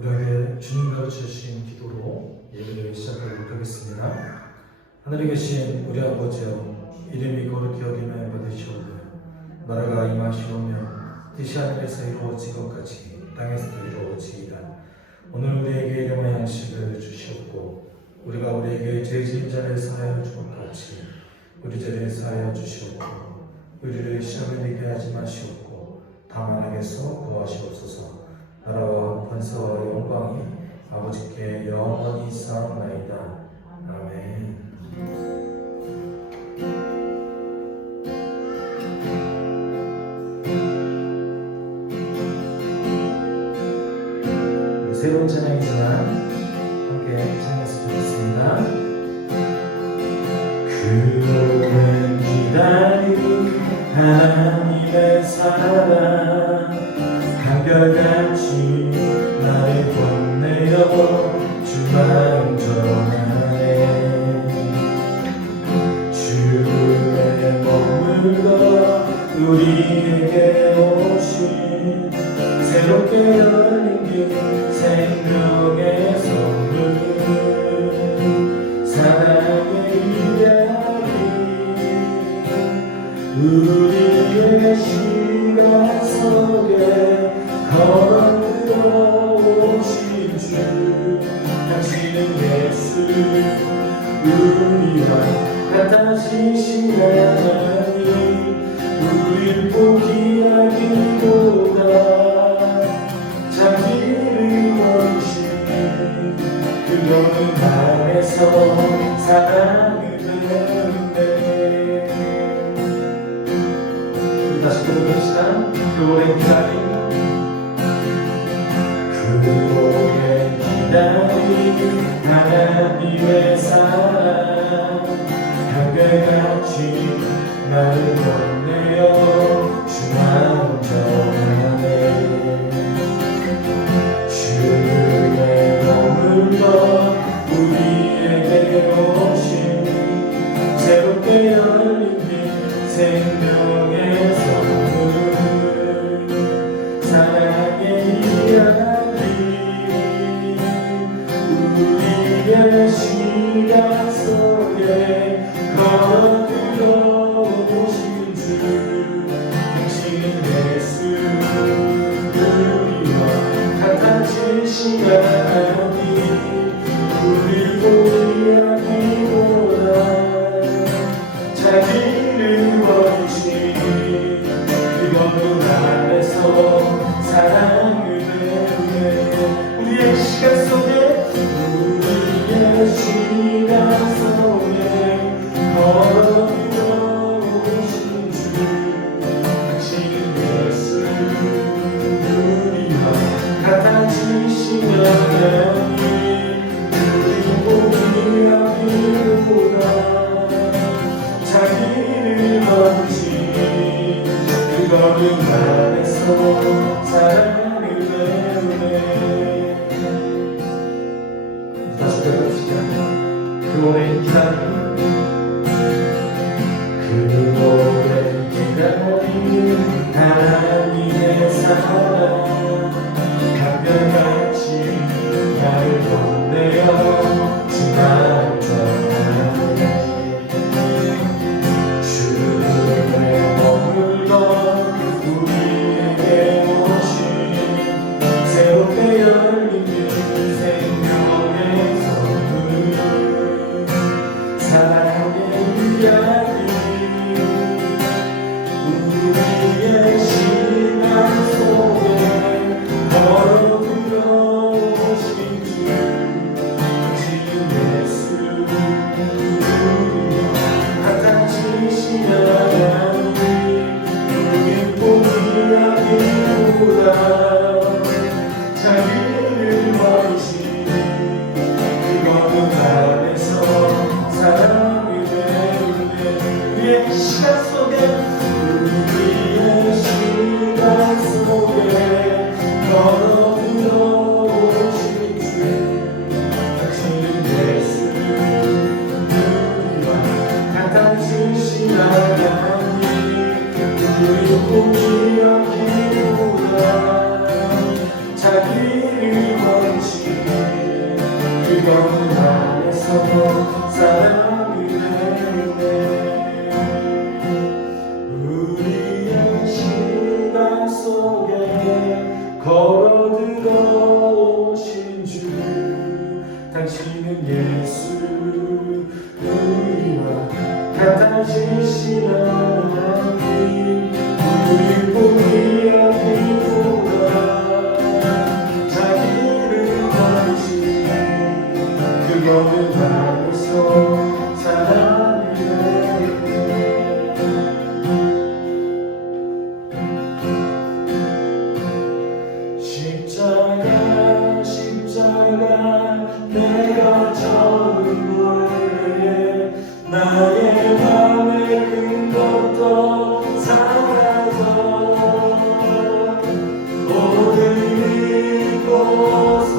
우리에게 주님 가르쳐주신 기도로 예배를 시작하도록 하겠습니다. 하늘에 계신 우리 아버지여, 이름이 거룩히 여김을 받으시오며 나라가 임하시오며 뜻이 하늘에서 이루어진 것 같이 땅에서도 이루어지이다. 오늘 우리에게 일용할 양식을 주시옵고 우리가 우리에게 죄 지은 자를 사하여 준 것 같이 우리 죄를 사하여 주시옵고 우리를 시험에 들게 하지 마시옵고 다만 악에서 구하시옵소서. 나라와 권세와 영광이 아버지께 영원히 있사옵나이다. 아멘. 새로운 찬양이지만 함께 찬양했으면 좋겠습니다. 그 오랜 기다림 하나님의 사랑 한결같이 나를 건네어 주 마음 전하네. 주의 머물러 우리에게 오신 새롭게 열린 길 생명의 선물 사랑의 이야기 우리의 시간 속에 걸어 들어오신 주 당신은 예수 우리와 같아지신 하나님 우릴 포기하기보다 자기를 버리신 그거는 안에서 사랑을 배우네. 우리 다시 부르시다. 그 오랜 기다림 그 오랜 기다림 하나님의 사랑 한결같이 나를 건네어 주 마음 전하네. 주의 머물러 우리에게 오신 새롭게 열린 길 생명의 선물 사랑의 이야기 우리의 시간 속에 걸어 들어오신 주 당신은 예수 우리와 같아지신 하나님 우릴 포기하기보다 자기를 버리신 그거는 안에서 사랑을 배우네. 우리의 시간 속에 우리의 시간 속에 걸어 들어오신 주 당신은 예수 우리와 같아지신 하나님 우리 포기하기보다 자기를 버리신 그거는 안에서 사랑을 배우네. 다시 배웁시다. 그 오랜 기다림 그 오랜 기다림 하나님의 사랑 한결같이 나를 건네어 주 마음 전하네. 주의 머물러 우리에게 오신 새롭게 열린 길 생명의 선물 사랑의 이야기 우리의 시간 속에 걸어 들어오신 주 당신은 예수 우리와 같아지신 하나님 우릴 포기하기보다 자기를 버리신 그거는 안에서 사랑을 배우네. 우리의 시간 속에 우리의 시간 속에 걸어 들어오신 주 당신은 예수 우리와 같아지신 하나님 우리 포기하기보다 자기를 버리신 이루어오신 주 당신은 예수 우리와 같아지신 하나님 우리 뿐이 아니구나 자기를 다시 그거는 하면서 사랑을 십자가 내가 처음 볼 때에 나의 맘에 큰 것도 사라져 오늘 믿고서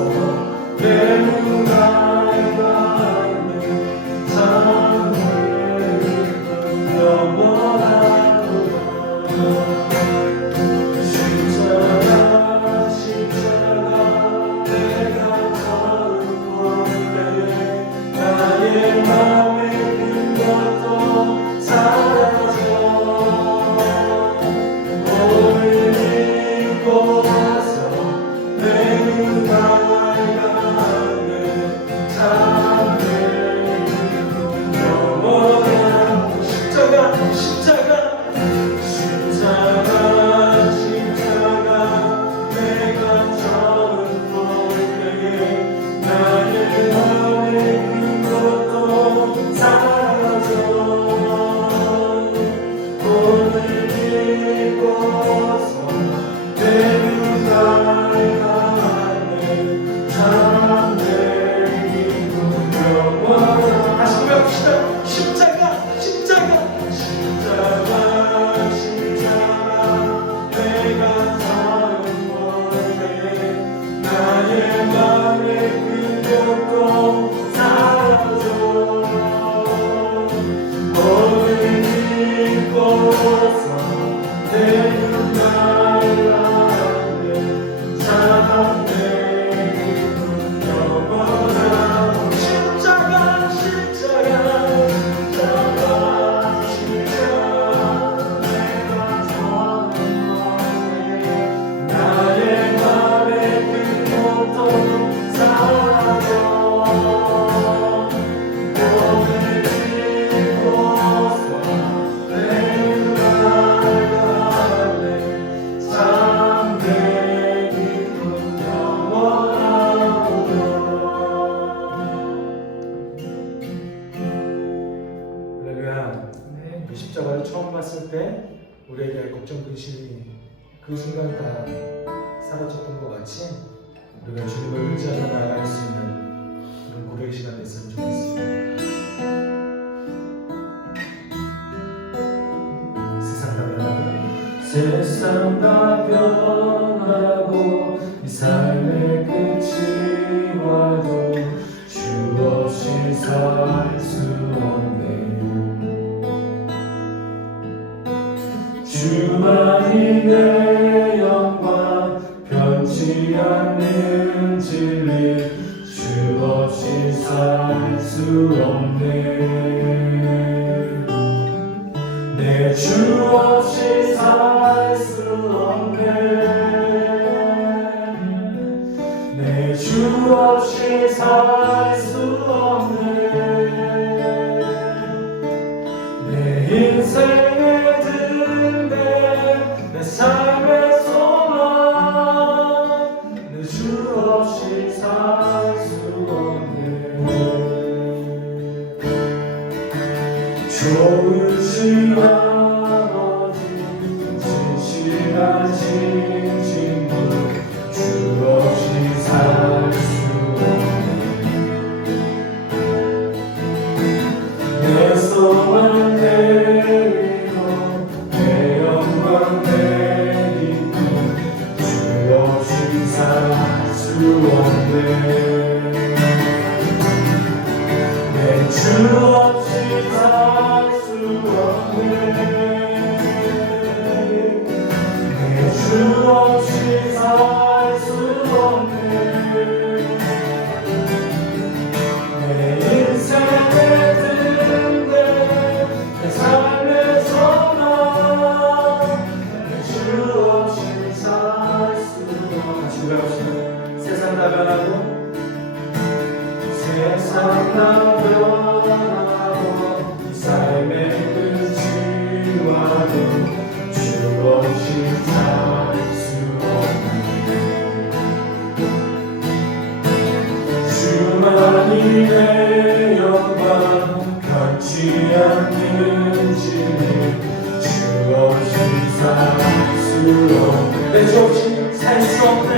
내 눈 밝아가는 참 영원하구나 나의 맘에 든 것도 사라져 오늘 믿고 와서 내 눈 밝아가는 참된 영원한 십자가 내가 처음 볼 때에 나의 맘에 것도 사라져 오늘 믿고서 내 눈 밝아가는 참된 기쁨 영원한 다시 배웁시다 십자가 내가 처음 볼 때에 나의 맘에 큰 것도 사라져 오늘 믿고서 내 눈 밝아가는 참된 기쁨 영원한 십자가 내가 처음 볼 때에 나의 맘에 큰 것도 사라져 이 십자가를 처음 봤을 때 우리에게 걱정 근심이 그 순간 다 사라졌던 것 같이 우리가 주님을 의지하며 나아갈 수 있는 그런 고백의 시간 됐으면 좋겠습니다. 세상 다 변하고 이 삶의 끝이 와도 주 없이 살 수 없네 주만이 내 영광 변치 않는 진리 주 없이 살 수 없네 내 주 없이 살 수 없네 내 주 없이 살 수 없네 내 인생의 등대 내 삶의 소망 내 주 없이 살 수 없네 좋으신 아버지 진실한 친구 주 없이 살 수 없네 내 소망 내 위로 내 영광 내 기쁨 주 없이 살 수 없네 내 주 없이 살 수 없네 내 주 없이 살 수 없네 내 인생의 등대 내 삶의 소망 내 주 없이 살 수 없네 나 변하고 이 삶의 끝이 와도 주 없이 살 수 없네. 주만이 내 영광 변치 않는 주님 주 없이 살 수 없네. 내 주 없이 살 수 없네.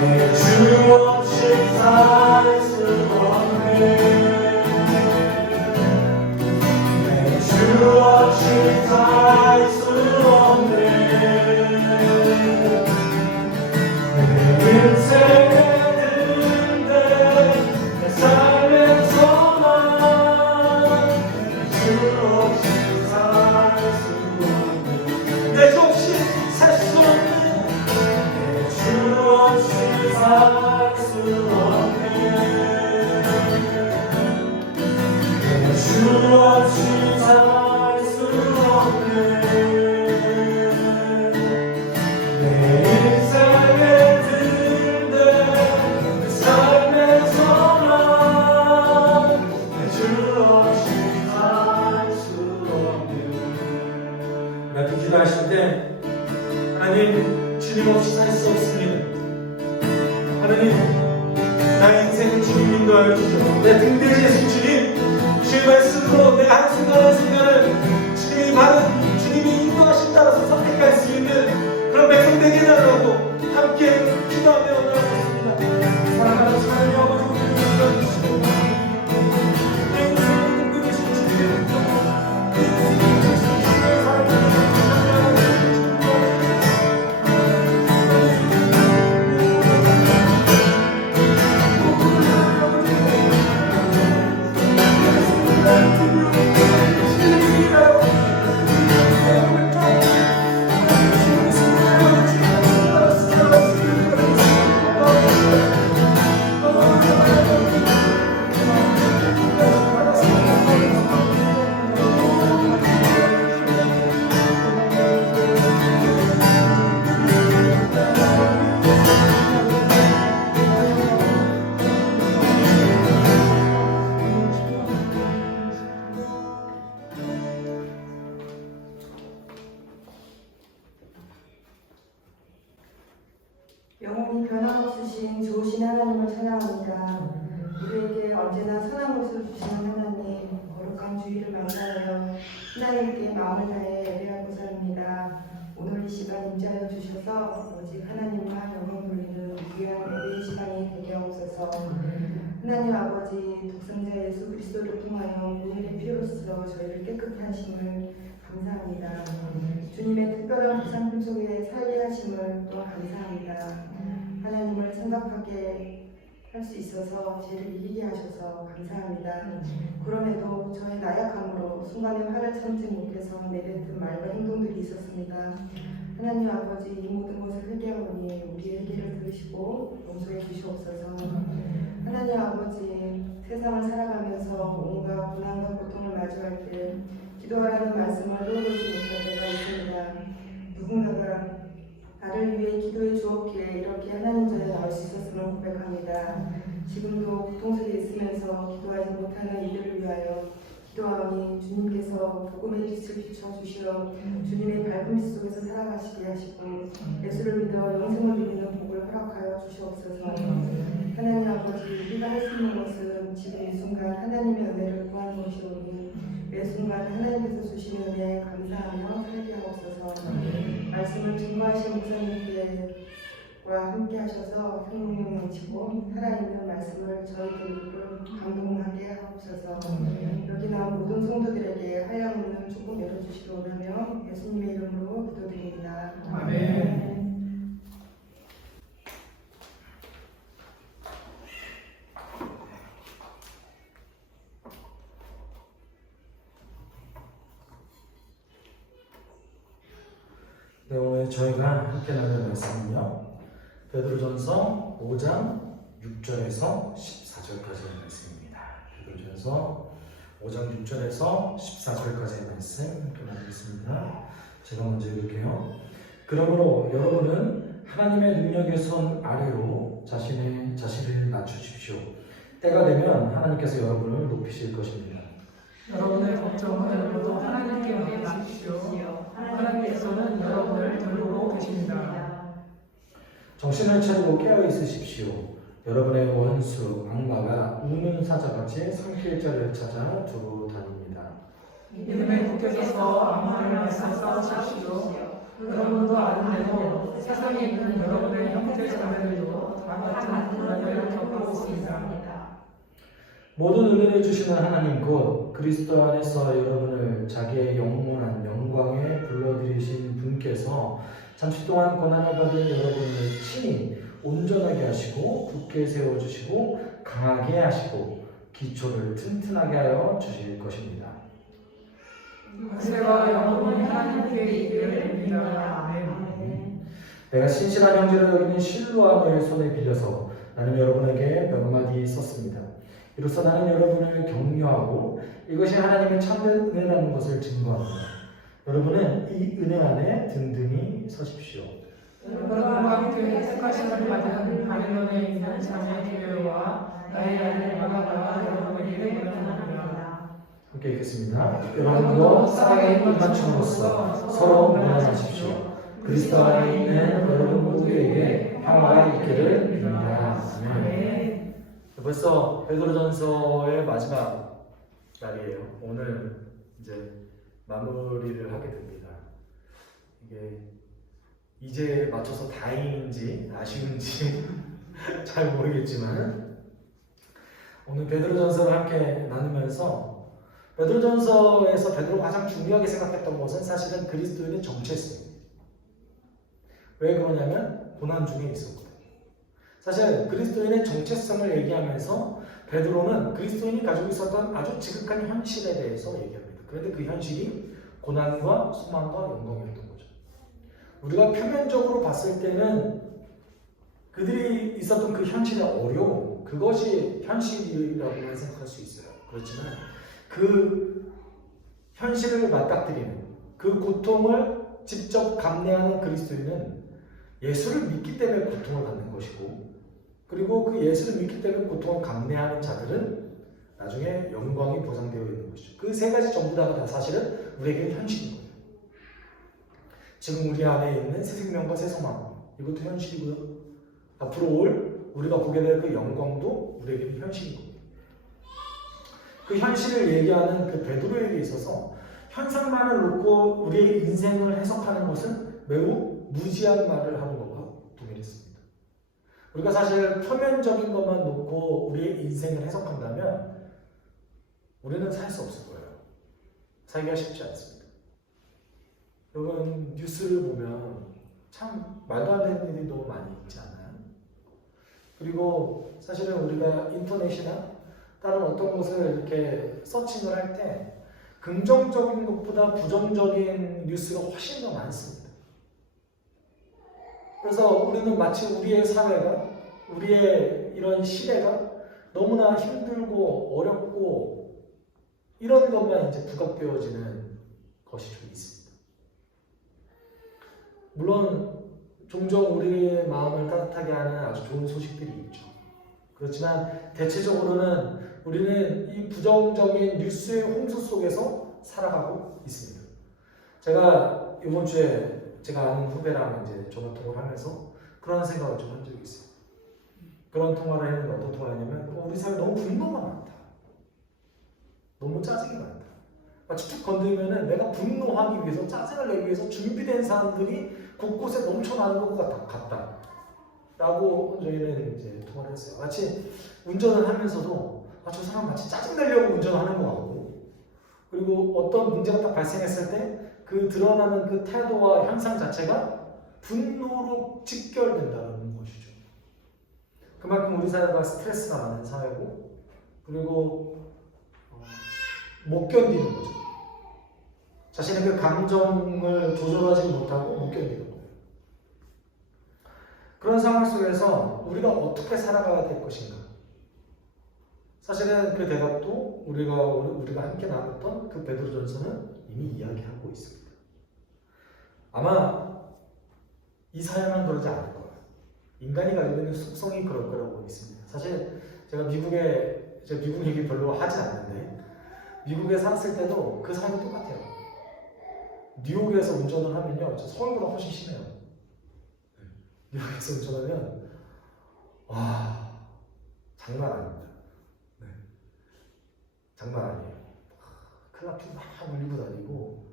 내 주 없이 살 수 없네. 내 주 없이 살 수 없네. 내 인생의 든든 내 삶의 소망 주 없이 살 수 없네. 내 주 없이 살 수 없네. 내 주 없이 살 수 없네. 내 주 없이 살 수 없네. 내 인생의 든든 내 삶의 소망 내 주 없이 살 수 없네. 나도 기도하실 때 하나님 주님 없이 살 수 없습니다. 하나님 나의 인생을 주님 인도하여 주시고 내 등대지 예수 주님 주의 말씀으로 내가 한순간 한순간을 주님이 바른 주님이 인도하신 따라서 선택할 수 있는 그런 백성 되게 해달라고 함께 기도하며 나아가겠습니다. 사랑하는 하나님 아버지 우리를 인도해 주시고 내 인생을 인도하신 주님 영원히 변함없으신 좋으신 하나님을 찬양합니다. 우리에게 언제나 선한 것을 주시는 하나님, 거룩한 주의를 만나며 하나님께 마음을 다해 예배하고자 합니다. 오늘 이 시간 임재하여 주셔서 오직 하나님만 영광 돌리는 귀한 예배의 시간이 되게 하옵소서. 하나님 아버지, 독생자 예수 그리스도를 통하여 공의의 피로써 저희를 깨끗게 하심을 감사합니다. 주님의 특별한 부상품 속에 살게 하심을 또 감사합니다. 하나님을 생각하게 할 수 있어서 죄를 이기게 하셔서 감사합니다. 그럼에도 저의 나약함으로 순간에 화를 참지 못해서 내뱉은 말과 행동들이 있었습니다. 하나님 아버지, 이 모든 것을 회개하오니 우리의 회개를 들으시고 용서해 주시옵소서. 하나님 아버지, 세상을 살아가면서 온갖 고난과 고통을 마주할 때 기도하라는 말씀을 들어보지 못할 때가 있습니다. 누군가가 나를 위해 기도해 주었기에 이렇게 하나님 전에 나올 수 있었음을 고백합니다. 지금도 고통 속에 있으면서 기도하지 못하는 이들을 위하여 기도하오니 주님께서 복음의 빛을 비춰주시어 주님의 밝은 빛 속에서 살아가시게 하시고 예수를 믿어 영생을 누리는 복을 허락하여 주시옵소서. 하나님 아버지, 우리가 할 수 있는 것은 지금 이 순간 하나님의 은혜를 구하는 것이오니 매 순간 하나님께서 주시는 은혜에 감사하며 살게 하옵소서. 말씀을 증거하신 목사님께와 함께 하셔서 생명력 넘치고 살아있는 말씀을 저희들을 감동하게 하옵소서. 여기 나온 모든 성도들에게 한량없는 축복 열어주시기 원하며 예수님의 이름으로 기도드립니다. 아멘. 네, 오늘 저희가 함께 나눌 말씀은요, 베드로전서 5장 6절에서 14절까지의 말씀입니다. 베드로전서 5장 6절에서 14절까지의 말씀 함께 나누겠습니다. 제가 먼저 읽을게요. 그러므로 여러분은 하나님의 능력의 선 아래로 자신을 낮추십시오. 때가 되면 하나님께서 여러분을 높이실 것입니다. 여러분의 걱정은 모두 하나님께 맡기십시오. 하나님께서는 여러분을 돌보고 계십니다. 정신을 차리고 깨어 있으십시오. 여러분의 원수 악마가 우는 사자같이 상필 자를 찾아 두루 다닙니다. 믿음에 굳게서서 악마를 맞서 싸우십시오. 여러분도 아는대로 세상에 있는 여러분의 형제 자매들도 다 같은 고난을 겪고 있습니다. 모든 은혜를 주시는 하나님 곧 그리스도 안에서 여러분을 자기의 영원한 영광에 불러들이신 분께서 잠시 동안 고난을 받은 여러분을 친히 온전하게 하시고 굳게 세워주시고 강하게 하시고 기초를 튼튼하게 하여 주실 것입니다. 세가 영원히 하나님께 이르기를 믿습니다. 아멘. 내가 신실한 형제를 여기는 실로암의 손에 빌려서 나는 여러분에게 몇 마디 썼습니다. 이로써 나는 여러분을 격려하고 이것이 하나님의 참된 은혜라는 것을 증거합니다. 여러분은 이 은혜 안에 든든히 서십시오. 여러분과 함께 택하심을 받은 바빌론에 있는 자매 디메오와 나의 아들 마가가 여러분에게 보내옵니다. 함께 읽겠습니다. 여러분도 사랑의 입맞춤으로써 서로 문안하십시오. 그리스도 안에 있는 여러분 모두에게 평화가 있기를 빕니다. 아멘. 벌써 베드로전서의 마지막 날이에요. 오늘 이제 마무리를 하게 됩니다. 이제 맞춰서 다행인지 아쉬운지 잘 모르겠지만 오늘 베드로전서를 함께 나누면서 베드로전서에서 베드로가 가장 중요하게 생각했던 것은 사실은 그리스도인의 정체성입니다. 왜 그러냐면 고난 중에 있었거든요. 사실 그리스도인의 정체성을 얘기하면서 베드로는 그리스도인이 가지고 있었던 아주 지극한 현실에 대해서 얘기합니다. 그런데 그 현실이 고난과 소망과 영광이었던 거죠. 우리가 표면적으로 봤을 때는 그들이 있었던 그 현실의 어려움, 그것이 현실이라고만 생각할 수 있어요. 그렇지만 그 현실을 맞닥뜨리는 그 고통을 직접 감내하는 그리스도인은 예수를 믿기 때문에 고통을 받는 것이고, 그리고 그 예수를 믿기 때문에 고통을 감내하는 자들은 나중에 영광이 보장되어 있는 것이죠. 그 세 가지 전부 다 사실은 우리에게 현실인 거예요. 지금 우리 안에 있는 새 생명과 새 소망, 이것도 현실이고요. 앞으로 올 우리가 보게 될 그 영광도 우리에게 현실인 거예요. 그 현실을 얘기하는 그 베드로에게 있어서 현상만을 놓고 우리의 인생을 해석하는 것은 매우 무지한 말을 하는 것과 동일했습니다. 우리가 사실 표면적인 것만 놓고 우리의 인생을 해석한다면 우리는 살 수 없을 거예요. 살기가 쉽지 않습니다. 여러분 뉴스를 보면 참 말도 안 되는 일이 너무 많이 있지 않아요? 그리고 사실은 우리가 인터넷이나 다른 어떤 것을 이렇게 서칭을 할 때 긍정적인 것보다 부정적인 뉴스가 훨씬 더 많습니다. 그래서 우리는 마치 우리의 사회가, 우리의 이런 시대가 너무나 힘들고 어렵고 이런 것만 이제 부각되어지는 것이 좀 있습니다. 물론 종종 우리의 마음을 따뜻하게 하는 아주 좋은 소식들이 있죠. 그렇지만 대체적으로는 우리는 이 부정적인 뉴스의 홍수 속에서 살아가고 있습니다. 제가 이번 주에 제가 아는 후배랑 이제 전화 통화를 하면서 그런 생각을 좀 한 적이 있어요. 그런 통화를 했는데 어떤 통화였냐면 우리 사회 너무 분노가 많다. 너무 짜증이 많다. 마치 툭 건드리면은 내가 분노하기 위해서 짜증을 내기 위해서 준비된 사람들이 곳곳에 넘쳐나는 것 같다. 라고 저희는 이제 통화를 했어요. 마치 운전을 하면서도 저 사람 마치 짜증 내려고 운전하는 것 같고, 그리고 어떤 문제가 딱 발생했을 때 그 드러나는 그 태도와 현상 자체가 분노로 직결된다는 것이죠. 그만큼 우리 사회가 스트레스가 많은 사회고, 그리고 못 견디는 거죠. 자신의 그 감정을 조절하지 못하고 못 견디는 거예요. 그런 상황 속에서 우리가 어떻게 살아가야 될 것인가? 사실은 그 대답도 우리가 함께 나눴던 그 베드로전서는 이미 이야기하고 있습니다. 아마 이 사회만 그러지 않을 거예요. 인간이 가지고 있는 속성이 그럴 거라고 믿습니다. 사실 제가 미국 얘기 별로 하지 않는데 미국에 살았을 때도 그 사람이 똑같아요. 뉴욕에서 운전을 하면요, 저 서울보다 훨씬 심해요. 뉴욕에서 운전하면 와, 장난 아닙니다. 네. 장난 아니에요. 클락키 막 울리고 다니고.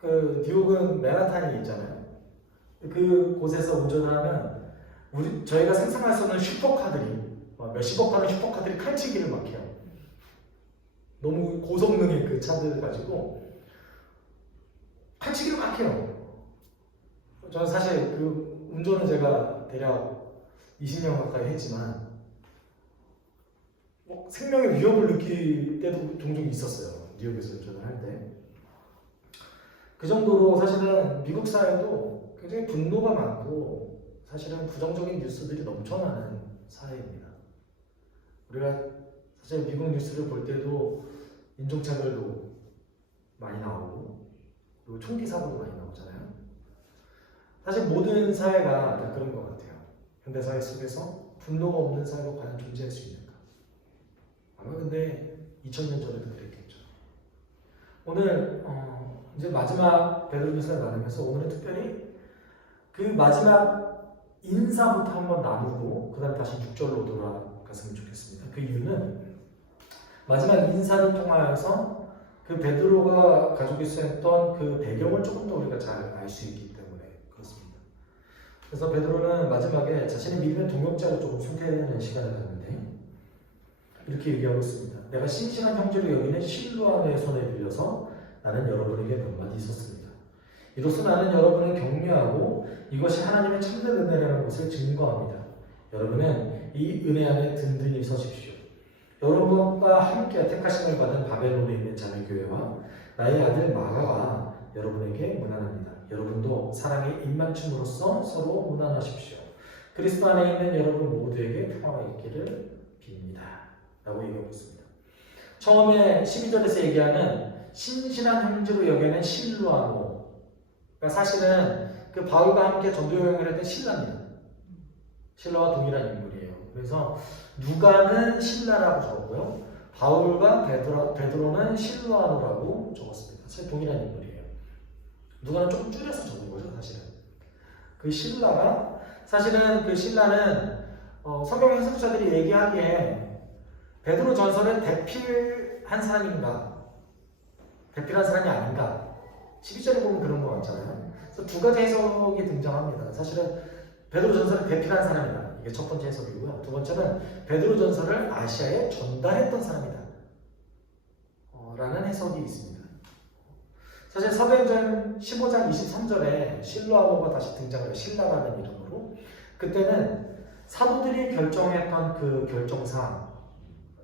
그 뉴욕은 맨하탄이 있잖아요. 그 곳에서 운전을 하면 저희가 상상할 수 없는 슈퍼카들이 몇십억 하는 슈퍼카들이 칼치기를 막 해요. 너무 고성능의 그 차들을 가지고 칼치기를 막 해요. 저는 사실 그 운전은 제가 대략 20년 가까이 했지만 생명의 위협을 느낄 때도 종종 있었어요. 뉴욕에서 운전을 할 때. 그 정도로 사실은 미국 사회도 굉장히 분노가 많고 사실은 부정적인 뉴스들이 넘쳐나는 사회입니다. 우리가 사실 미국 뉴스를 볼 때도 인종차별도 많이 나오고 그리고 총기 사고도 많이 나오잖아요. 사실 모든 사회가 다 그런 것 같아요. 현대 사회 속에서 분노가 없는 사회가 과연 존재할 수 있는가? 아마 근데 2000년 전에도 그랬겠죠. 오늘 이제 마지막 베드로전서를 나누면서 오늘은 특별히 그 마지막 인사부터 한번 나누고 그 다음 다시 6절로 돌아갔으면 좋겠습니다. 그 이유는 마지막 인사를 통하여서 그 베드로가 가지고 있었던 그 배경을 조금 더 우리가 잘 알 수 있기 때문에 그렇습니다. 그래서 베드로는 마지막에 자신의 믿음의 동역자를 조금 소개하는 시간을 갖는데 이렇게 얘기하고 있습니다. 내가 신실한 형제로 여기는 실로아의 손에 빌려서 나는 여러분에게 몇 마디 있었습니다. 이로써 나는 여러분을 격려하고 이것이 하나님의 참된 은혜라는 것을 증거합니다. 여러분은 이 은혜 안에 든든히 서십시오. 여러분과 함께 택하심을 받은 바벨론에 있는 자매교회와 나의 아들 마가가 여러분에게 문안합니다. 여러분도 사랑의 입맞춤으로써 서로 문안하십시오. 그리스도 안에 있는 여러분 모두에게 평화가 있기를 빕니다. 라고 얘기하고 있습니다. 처음에 12절에서 얘기하는 신실한 형제로 여기는 실루아노. 그러니까 사실은 그 바울과 함께 전도 여행을 했던 신라입니다. 신라와 동일한 인물이에요. 그래서 누가는 신라라고 적었고요. 바울과 베드로는 실루아노라고 적었습니다. 사실 동일한 인물이에요. 누가는 조금 줄여서 적은 거죠, 사실은. 그 신라가 사실은 그 신라는 성경 해석자들이 얘기하기에 베드로 전설을 대필한 사람인가? 대필한 사람이 아닌가? 12절에 보면 그런 것 같잖아요. 그래서 두 가지 해석이 등장합니다. 사실은 베드로 전설을 대필한 사람이다. 이게 첫 번째 해석이고요. 두 번째는 베드로 전설을 아시아에 전달했던 사람이다. 라는 해석이 있습니다. 사실 사도행전 15장 23절에 실로아노가 다시 등장을 해요. 신라라는 이름으로. 그때는 사도들이 결정했던 그 결정사항,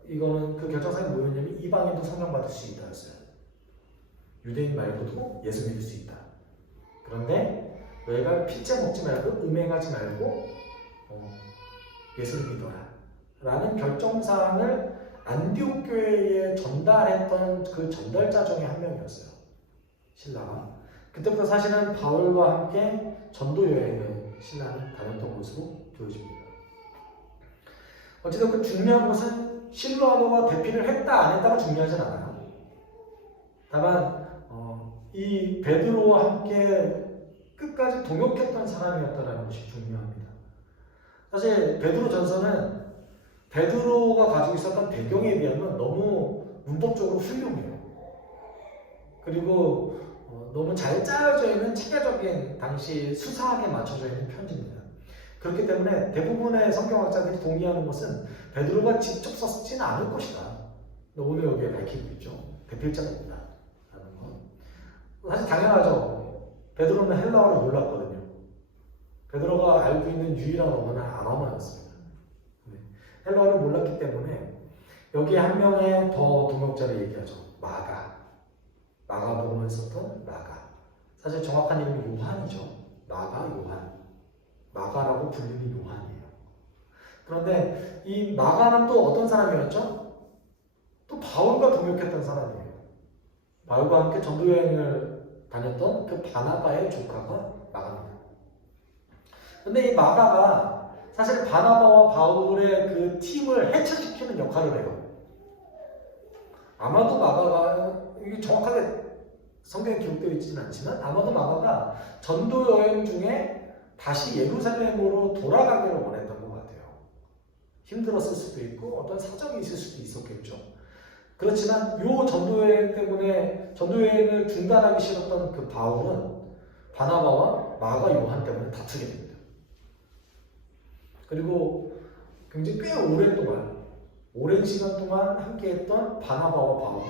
이거는 그 결정사항이 뭐였냐면 이방인도 성령 받을 수 있다 였어요. 유대인 말고도 예수 믿을 수 있다. 그런데 너희가 피째 먹지 말고 음행하지 말고 예수를 믿어라 라는 결정사항을 안디옥 교회에 전달했던 그 전달자 중에 한 명이었어요. 신라가. 그때부터 사실은 바울과 함께 전도 여행을 신라는 다녔던 것으로 보여집니다. 어쨌든 그 중요한 것은 실로아노가 대피를 했다 안 했다가 중요하진 않아요. 다만 이 베드로와 함께 끝까지 동역했던 사람이었다는 것이 중요합니다. 사실 베드로 전서는 베드로가 가지고 있었던 배경에 비하면 너무 문법적으로 훌륭해요. 그리고 너무 잘 짜여져 있는 체계적인 당시 수사학에 맞춰져 있는 편지입니다. 그렇기 때문에 대부분의 성경학자들이 동의하는 것은 베드로가 직접 썼지는 않을 것이다. 오늘 여기에 밝히고 있죠. 대필자가 있다. 라는 건. 사실 당연하죠. 베드로는 헬라어를 몰랐거든요. 베드로가 알고 있는 유일한 언어는 아람어였습니다. 헬라어를 몰랐기 때문에 여기에 한 명의 더 동역자를 얘기하죠. 마가복음을 썼던 마가. 사실 정확한 이름이 요한이죠. 요한. 마가라고 불리는 요한이에요. 그런데 이 마가는 또 어떤 사람이었죠? 또 바울과 동역했던 사람이에요. 바울과 함께 전도여행을 다녔던 그 바나바의 조카가 마가입니다. 근데 이 마가가 사실 바나바와 바울의 그 팀을 해체시키는 역할을 해요. 아마도 마가가, 이게 정확하게 성경에 기록되어 있지는 않지만 아마도 마가가 전도 여행 중에 다시 예루살렘으로 돌아가기를 원했던 것 같아요. 힘들었을 수도 있고 어떤 사정이 있을 수도 있었겠죠. 그렇지만 이 전도여행 때문에 전도여행을 중단하기 싫었던 그 바울은 바나바와 마가 요한 때문에 다투게 됩니다. 그리고 굉장히 꽤 오랜 시간 동안 함께했던 바나바와 바울이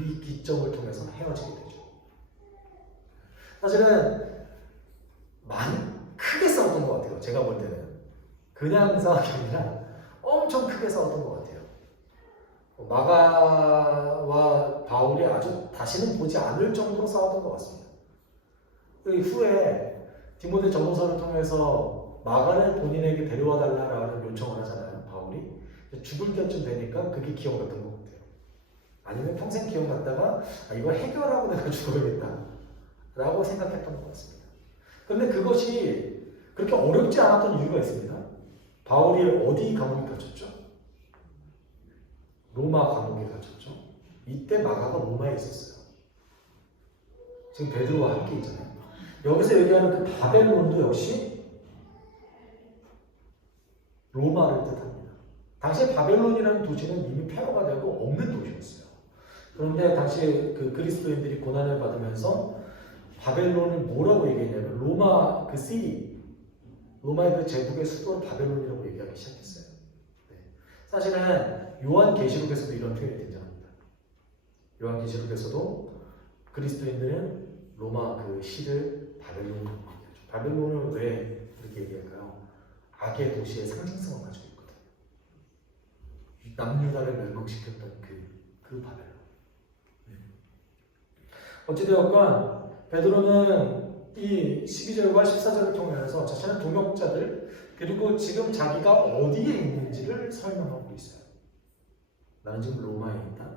이 기점을 통해서 헤어지게 되죠. 사실은 많이 크게 싸웠던 것 같아요. 제가 볼 때는 그냥 싸운 게 아니라 엄청 크게 싸웠던 것 같아요. 마가와 바울이 아주 다시는 보지 않을 정도로 싸웠던 것 같습니다. 그 후에 디모데 전서를 통해서 마가를 본인에게 데려와 달라라는 요청을 하잖아요. 바울이 죽을 때쯤 되니까 그게 기억났던 것 같아요. 아니면 평생 기억났다가 이걸 해결하고 내가 죽어야겠다 라고 생각했던 것 같습니다. 그런데 그것이 그렇게 어렵지 않았던 이유가 있습니다. 바울이 어디 감옥에 갇혔죠? 로마 감옥에 갇혔죠. 이때 마가가 로마에 있었어요. 지금 베드로와 함께 있잖아요. 여기서 얘기하는 그 바벨론도 역시 로마를 뜻합니다. 당시에 바벨론이라는 도시는 이미 폐허가 되고 없는 도시였어요. 그런데 당시에 그 그리스도인들이 고난을 받으면서 바벨론을 뭐라고 얘기했냐면 로마 그 시리, 로마의 그 제국의 수도를 바벨론이라고 얘기하기 시작했어요. 네. 사실은 요한계시록에서도 이런 표현이 등장합니다. 요한계시록에서도 그리스도인들은 로마 그 시를 바벨론이라고 얘기하죠. 바벨론을 왜 그렇게 얘기할까요? 악의 도시의 상징성을 가지고 있거든요. 남유다를 멸망시켰던 그 바벨론. 네. 어찌되었건 베드로는 이 12절과 14절을 통해서 자신의 동역자들 그리고 지금 자기가 어디에 있는지를 설명하고 있어요. 나는 지금 로마에 있다.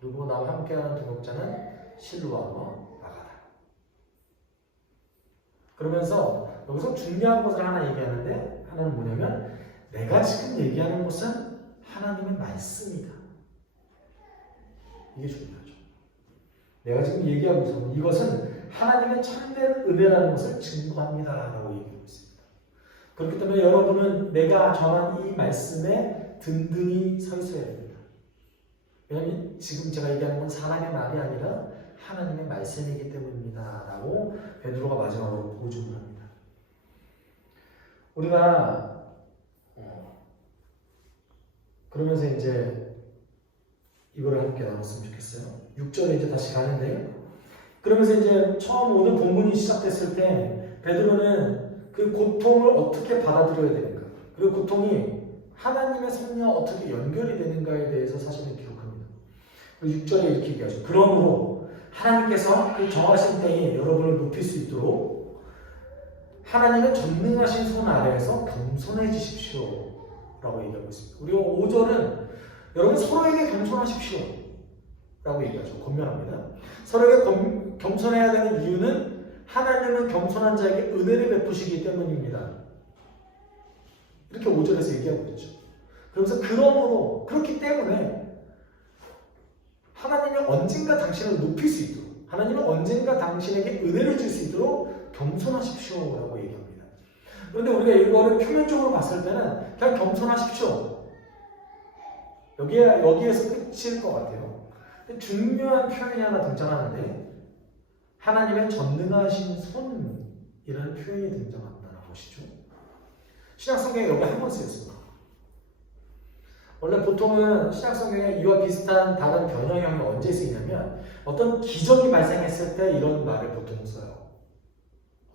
그리고 나와 함께하는 동역자는 실로아와 마가다. 그러면서 여기서 중요한 것을 하나 얘기하는데 하나는 뭐냐면 내가 지금 얘기하는 것은 하나님의 말씀이다. 이게 중요하죠. 내가 지금 얘기하고 있는 이것은 하나님의 참된 은혜라는 것을 증거합니다 라고 얘기하고 있습니다. 그렇기 때문에 여러분은 내가 전한 이 말씀에 든든히 서 있어야 됩니다. 왜냐하면 지금 제가 얘기하는 건 사람의 말이 아니라 하나님의 말씀이기 때문입니다 라고 베드로가 마지막으로 보증을 합니다. 우리가 그러면서 이제 이거를 함께 나눴으면 좋겠어요. 6절에 이제 다시 가는데요. 그러면서 이제 처음 오늘 본문이 시작됐을 때 베드로는 그 고통을 어떻게 받아들여야 되는가, 그리고 고통이 하나님의 섭리와 어떻게 연결이 되는가에 대해서 사실은 기록합니다. 그리고 6절에 이렇게 얘기하죠. 그러므로 하나님께서 그 정하신 때에 여러분을 높일 수 있도록 하나님의 전능하신 손 아래에서 겸손해지십시오 라고 얘기하고 있습니다. 그리고 5절은 여러분 서로에게 겸손하십시오 라고 얘기하죠. 권면합니다. 서로에게 겸손해야 되는 이유는 하나님은 겸손한 자에게 은혜를 베푸시기 때문입니다. 이렇게 5절에서 얘기하고 있죠. 그러면서 그러므로 그렇기 때문에 하나님이 언젠가 당신을 높일 수 있도록, 하나님은 언젠가 당신에게 은혜를 줄 수 있도록 겸손하십시오 라고 얘기합니다. 그런데 우리가 이거를 표면적으로 봤을 때는 그냥 겸손하십시오, 여기에서 끝일 것 같아요. 중요한 표현이 하나 등장하는데 하나님의 전능하신 손이라는 표현이 등장한다는 것이죠. 신약성경에 여기 한 번 쓰였습니다. 원래 보통은 신약성경에 이와 비슷한 다른 변형형이 언제 쓰이냐면 어떤 기적이 발생했을 때 이런 말을 보통 써요.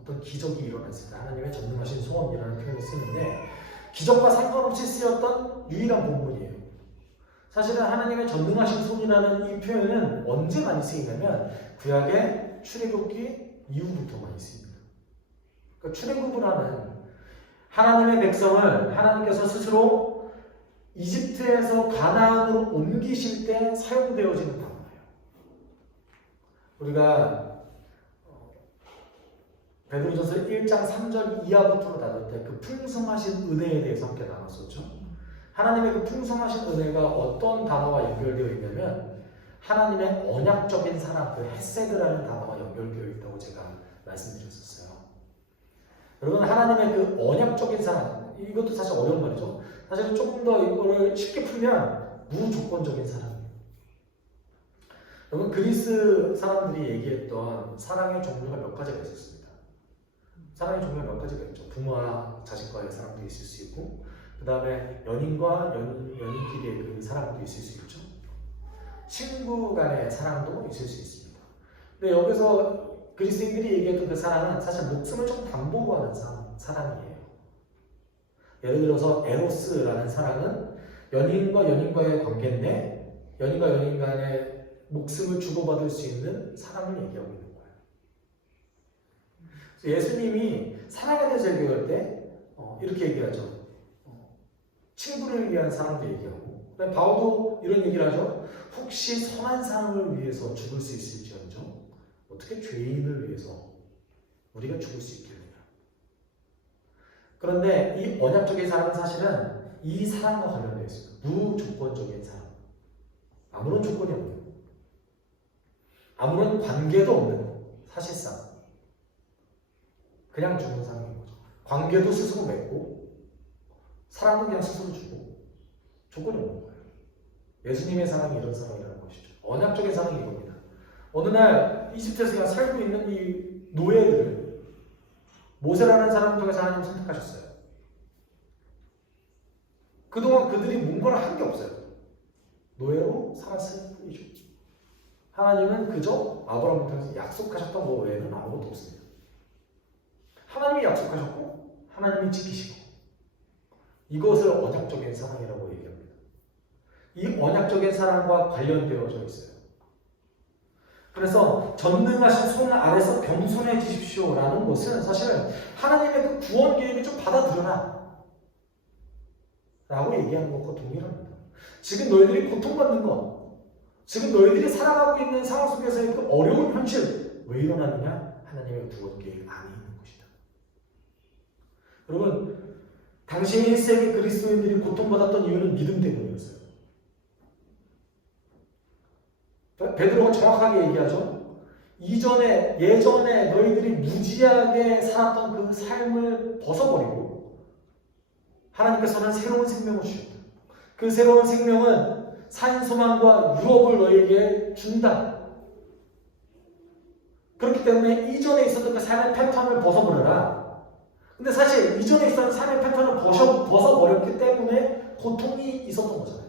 어떤 기적이 일어났을 때 하나님의 전능하신 손이라는 표현을 쓰는데 기적과 상관없이 쓰였던 유일한 본문이에요. 사실은 하나님의 전능하신 손이라는 이 표현은 언제 많이 쓰이냐면 구약의 출애굽기 이후부터 많이 쓰입니다. 그러니까 출애굽을 하는 하나님의 백성을 하나님께서 스스로 이집트에서 가나안으로 옮기실 때 사용되어지는 단어예요. 우리가 베드로전서 1장 3절 이하부터로 다룰 때 그 풍성하신 은혜에 대해서 함께 나눴었죠. 하나님의 그 풍성하신 은혜가 어떤 단어와 연결되어 있냐면 하나님의 언약적인 사랑, 그 헤세드라는 단어가 연결되어 있다고 제가 말씀드렸었어요. 여러분, 하나님의 그 언약적인 사랑, 이것도 사실 어려운 말이죠. 사실은 조금 더 이거를 쉽게 풀면 무조건적인 사랑이에요. 여러분, 그리스 사람들이 얘기했던 사랑의 종류가 몇 가지가 있었습니다. 사랑의 종류가 몇 가지가 있죠. 부모와 자식과의 사랑도 있을 수 있고, 그 다음에 연인과 연인끼리의 그 사랑도 있을 수 있죠. 친구 간의 사랑도 있을 수 있습니다. 근데 여기서 그리스인들이 얘기했던 그 사랑은 사실 목숨을 좀 담보로 하는 사랑이에요. 예를 들어서 에로스라는 사랑은 연인과 연인과의 관계인데 연인과 연인 간의 목숨을 주고받을 수 있는 사랑을 얘기하고 있는 거예요. 예수님이 사랑에 대해서 얘기할 때 이렇게 얘기하죠. 친구를 위한 사랑도 얘기하고, 바울도 이런 얘기를 하죠. 혹시 선한 사람을 위해서 죽을 수 있을지언정 어떻게 죄인을 위해서 우리가 죽을 수 있겠느냐. 그런데 이 언약적인 사랑은 사실은 이 사랑과 관련되어 있습니다. 무조건적인 사랑. 아무런 조건이 없는, 아무런 관계도 없는, 사실상 그냥 주는 사랑인 거죠. 관계도 스스로 맺고 사랑도 그냥 스스로 주고 조건이 없는 거예요. 예수님의 사랑이 이런 사랑이라는 것이죠. 언약적인 사랑이 이겁니다. 어느 날 이집트에서 그냥 살고 있는 이 노예들을 모세라는 사람을 통해서 하나님 선택하셨어요. 그동안 그들이 뭔가를 한 게 없어요. 노예로 살았을 뿐이죠. 하나님은 그저 아브라함을 통해서 약속하셨던 것 외에는 아무것도 없습니다. 하나님이 약속하셨고 하나님이 지키시고, 이것을 언약적인 사랑이라고 얘기합니다. 이 언약적인 사랑과 관련되어져 있어요. 그래서 전능하신 손 아래서 겸손해지십시오라는 것은 사실은 하나님의 그 구원 계획을 좀 받아들여라 라고 얘기하는 것과 동일합니다. 지금 너희들이 고통받는 것, 지금 너희들이 살아가고 있는 상황 속에서의 그 어려운 현실, 왜 일어나느냐? 하나님의 구원 계획 안에 있는 것이다. 여러분, 당시 1세기 그리스도인들이 고통받았던 이유는 믿음 때문이었어요. 베드로가 정확하게 얘기하죠. 예전에 너희들이 무지하게 살았던 그 삶을 벗어버리고 하나님께서는 새로운 생명을 주셨다. 그 새로운 생명은 산소망과 유업을 너희에게 준다. 그렇기 때문에 이전에 있었던 그 삶의 패턴을 벗어버려라. 근데 사실 이전에 있었던 삶의 패턴을 벗어버렸기 때문에 고통이 있었던 거잖아요.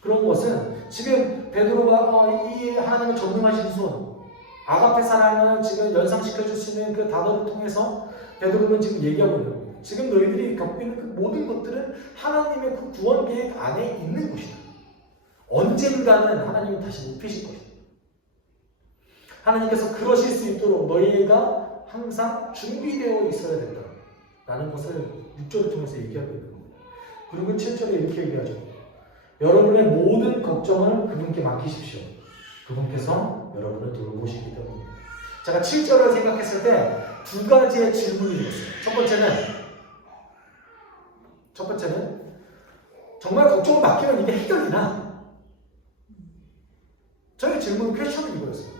그런 것은 지금 베드로가 이 하나님의 전능하신 손, 아가페 사랑을 지금 연상시켜줄 수 있는 그 단어를 통해서 베드로는 지금 얘기하고 있는 거예요. 지금 너희들이 겪고 있는 그 모든 것들은 하나님의 그 구원 계획 안에 있는 것이다. 언젠가는 하나님이 다시 높이실 것이다. 하나님께서 그러실 수 있도록 너희가 항상 준비되어 있어야 된다 라는 것을 6절을 통해서 얘기하고 있는 겁니다. 그리고 7절에 이렇게 얘기하죠. 여러분의 모든 걱정을 그분께 맡기십시오. 그분께서 여러분을 돌보시기 때문입니다. 제가 7절을 생각했을 때 두 가지의 질문이 있었어요. 첫 번째는 정말 걱정을 맡기면 이게 해결이나? 저의 질문, 퀘스천은 이거였어요.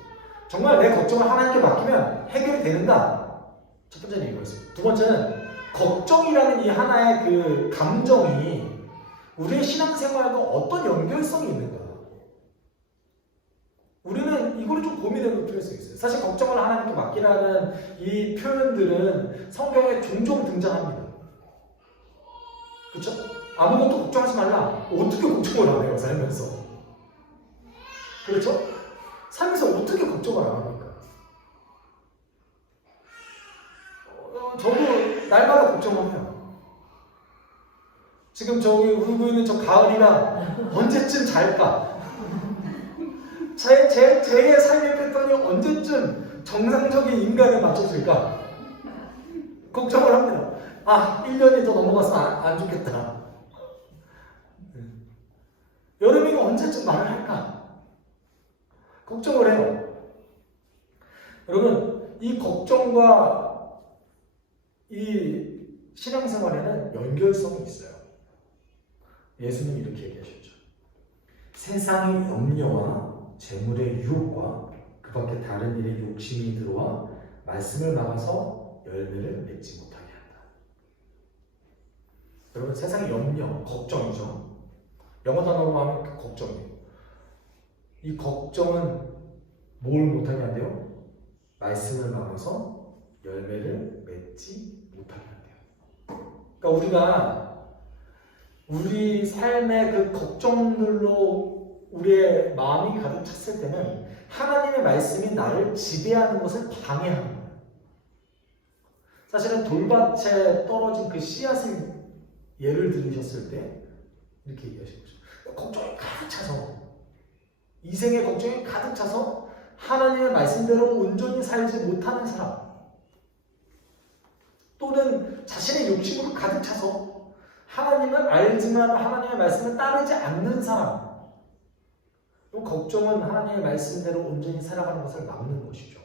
정말 내 걱정을 하나님께 맡기면 해결이 되는가? 첫 번째는 이거였어요. 두 번째는 걱정이라는 이 하나의 그 감정이 우리의 신앙생활과 어떤 연결성이 있는가? 우리는 이거를 좀 고민해볼 필요가 있어요. 사실 걱정을 하나님께 맡기라는 이 표현들은 성경에 종종 등장합니다. 그렇죠? 아무것도 걱정하지 말라. 어떻게 걱정을 안 해요, 살면서? 그렇죠? 살면서 어떻게 걱정을 안 합니까? 저도 날마다 걱정을 해요. 지금 저기 울고 있는 저 가을이가 언제쯤 잘까? 제 삶의 패턴이 언제쯤 정상적인 인간에 맞춰질까? 걱정을 합니다. 1년이 더 넘어가서 안 좋겠다. 여름이가 언제쯤 말을 할까? 걱정을 해요. 여러분, 이 걱정과 이 신앙생활에는 연결성이 있어요. 예수님 이렇게 얘기하셨죠. 세상의 염려와 재물의 유혹과 그 밖에 다른 일에 욕심이 들어와 말씀을 막아서 열매를 맺지 못하게 한다. 여러분, 세상의 염려, 걱정이죠. 영어 단어로 하면 그 걱정이에요. 이 걱정은 뭘 못하게 한대요? 말씀을 막아서 열매를 맺지 못하게 한대요. 그러니까 우리가 우리 삶의 그 걱정들로 우리의 마음이 가득 찼을 때는 하나님의 말씀이 나를 지배하는 것을 방해하는 거예요. 사실은 돌밭에 떨어진 그 씨앗을 예를 들으셨을 때 이렇게 얘기하신 거죠. 걱정이 가득 차서, 이생의 걱정이 가득 차서 하나님의 말씀대로 온전히 살지 못하는 사람, 또는 자신의 욕심으로 가득 차서 하나님을 알지만 하나님의 말씀을 따르지 않는 사람, 걱정은 하나님의 말씀대로 온전히 살아가는 것을 막는 것이죠.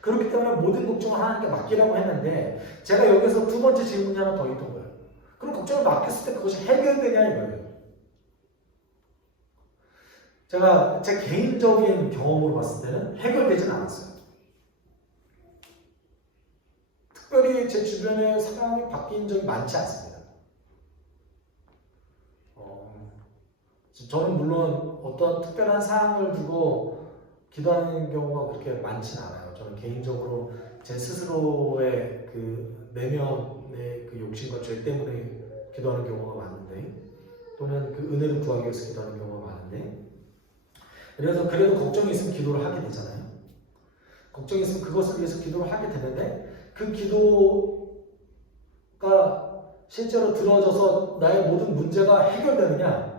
그렇기 때문에 모든 걱정을 하나님께 맡기라고 했는데, 제가 여기서 두 번째 질문이 하나 더 있던 거예요. 그럼 걱정을 맡겼을 때 그것이 해결되냐 이거예요. 제가 제 개인적인 경험으로 봤을 때는 해결되진 않았어요. 특별히 제 주변의 상황이 바뀐 적이 많지 않습니다. 저는 물론 어떤 특별한 사항을 두고 기도하는 경우가 그렇게 많지는 않아요. 저는 개인적으로 제 스스로의 그 내면의 그 욕심과 죄 때문에 기도하는 경우가 많은데, 또는 그 은혜를 구하기 위해서 기도하는 경우가 많은데, 그래서 그래도 걱정이 있으면 기도를 하게 되잖아요. 걱정이 있으면 그것을 위해서 기도를 하게 되는데, 그 기도가 실제로 들어져서 나의 모든 문제가 해결되느냐?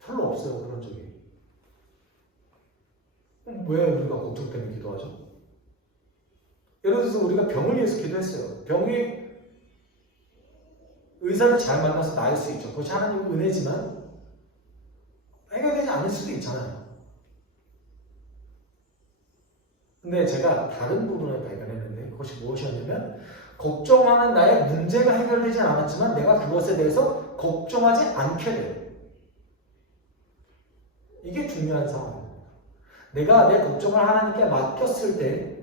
별로 없어요. 그런 적이. 왜 우리가 걱정 때문에 기도하죠? 예를 들어서 우리가 병을 위해서 기도했어요. 병이 의사를 잘 만나서 나을 수 있죠. 그것이 하나님의 은혜지만 해결되지 않을 수도 있잖아요. 근데 제가 다른 부분을 발견했는데, 그것이 무엇이었냐면, 걱정하는 나의 문제가 해결되지 않았지만 내가 그것에 대해서 걱정하지 않게 돼요. 이게 중요한 상황입니다. 내가 내 걱정을 하나님께 맡겼을 때,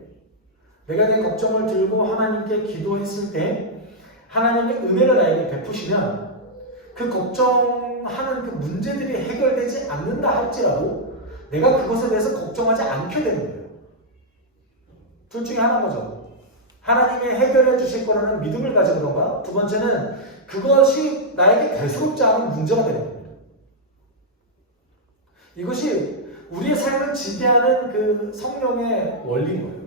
내가 내 걱정을 들고 하나님께 기도했을 때 하나님의 은혜를 나에게 베푸시면 그 걱정하는 그 문제들이 해결되지 않는다 할지라도 내가 그것에 대해서 걱정하지 않게 되는 거예요. 둘 중에 하나인 거죠. 하나님이 해결해 주실 거라는 믿음을 가진 건가? 두 번째는 그것이 나에게 대수롭지 않은 문제가 되는 겁니다. 이것이 우리의 삶을 지배하는 그 성령의 원리인 거예요.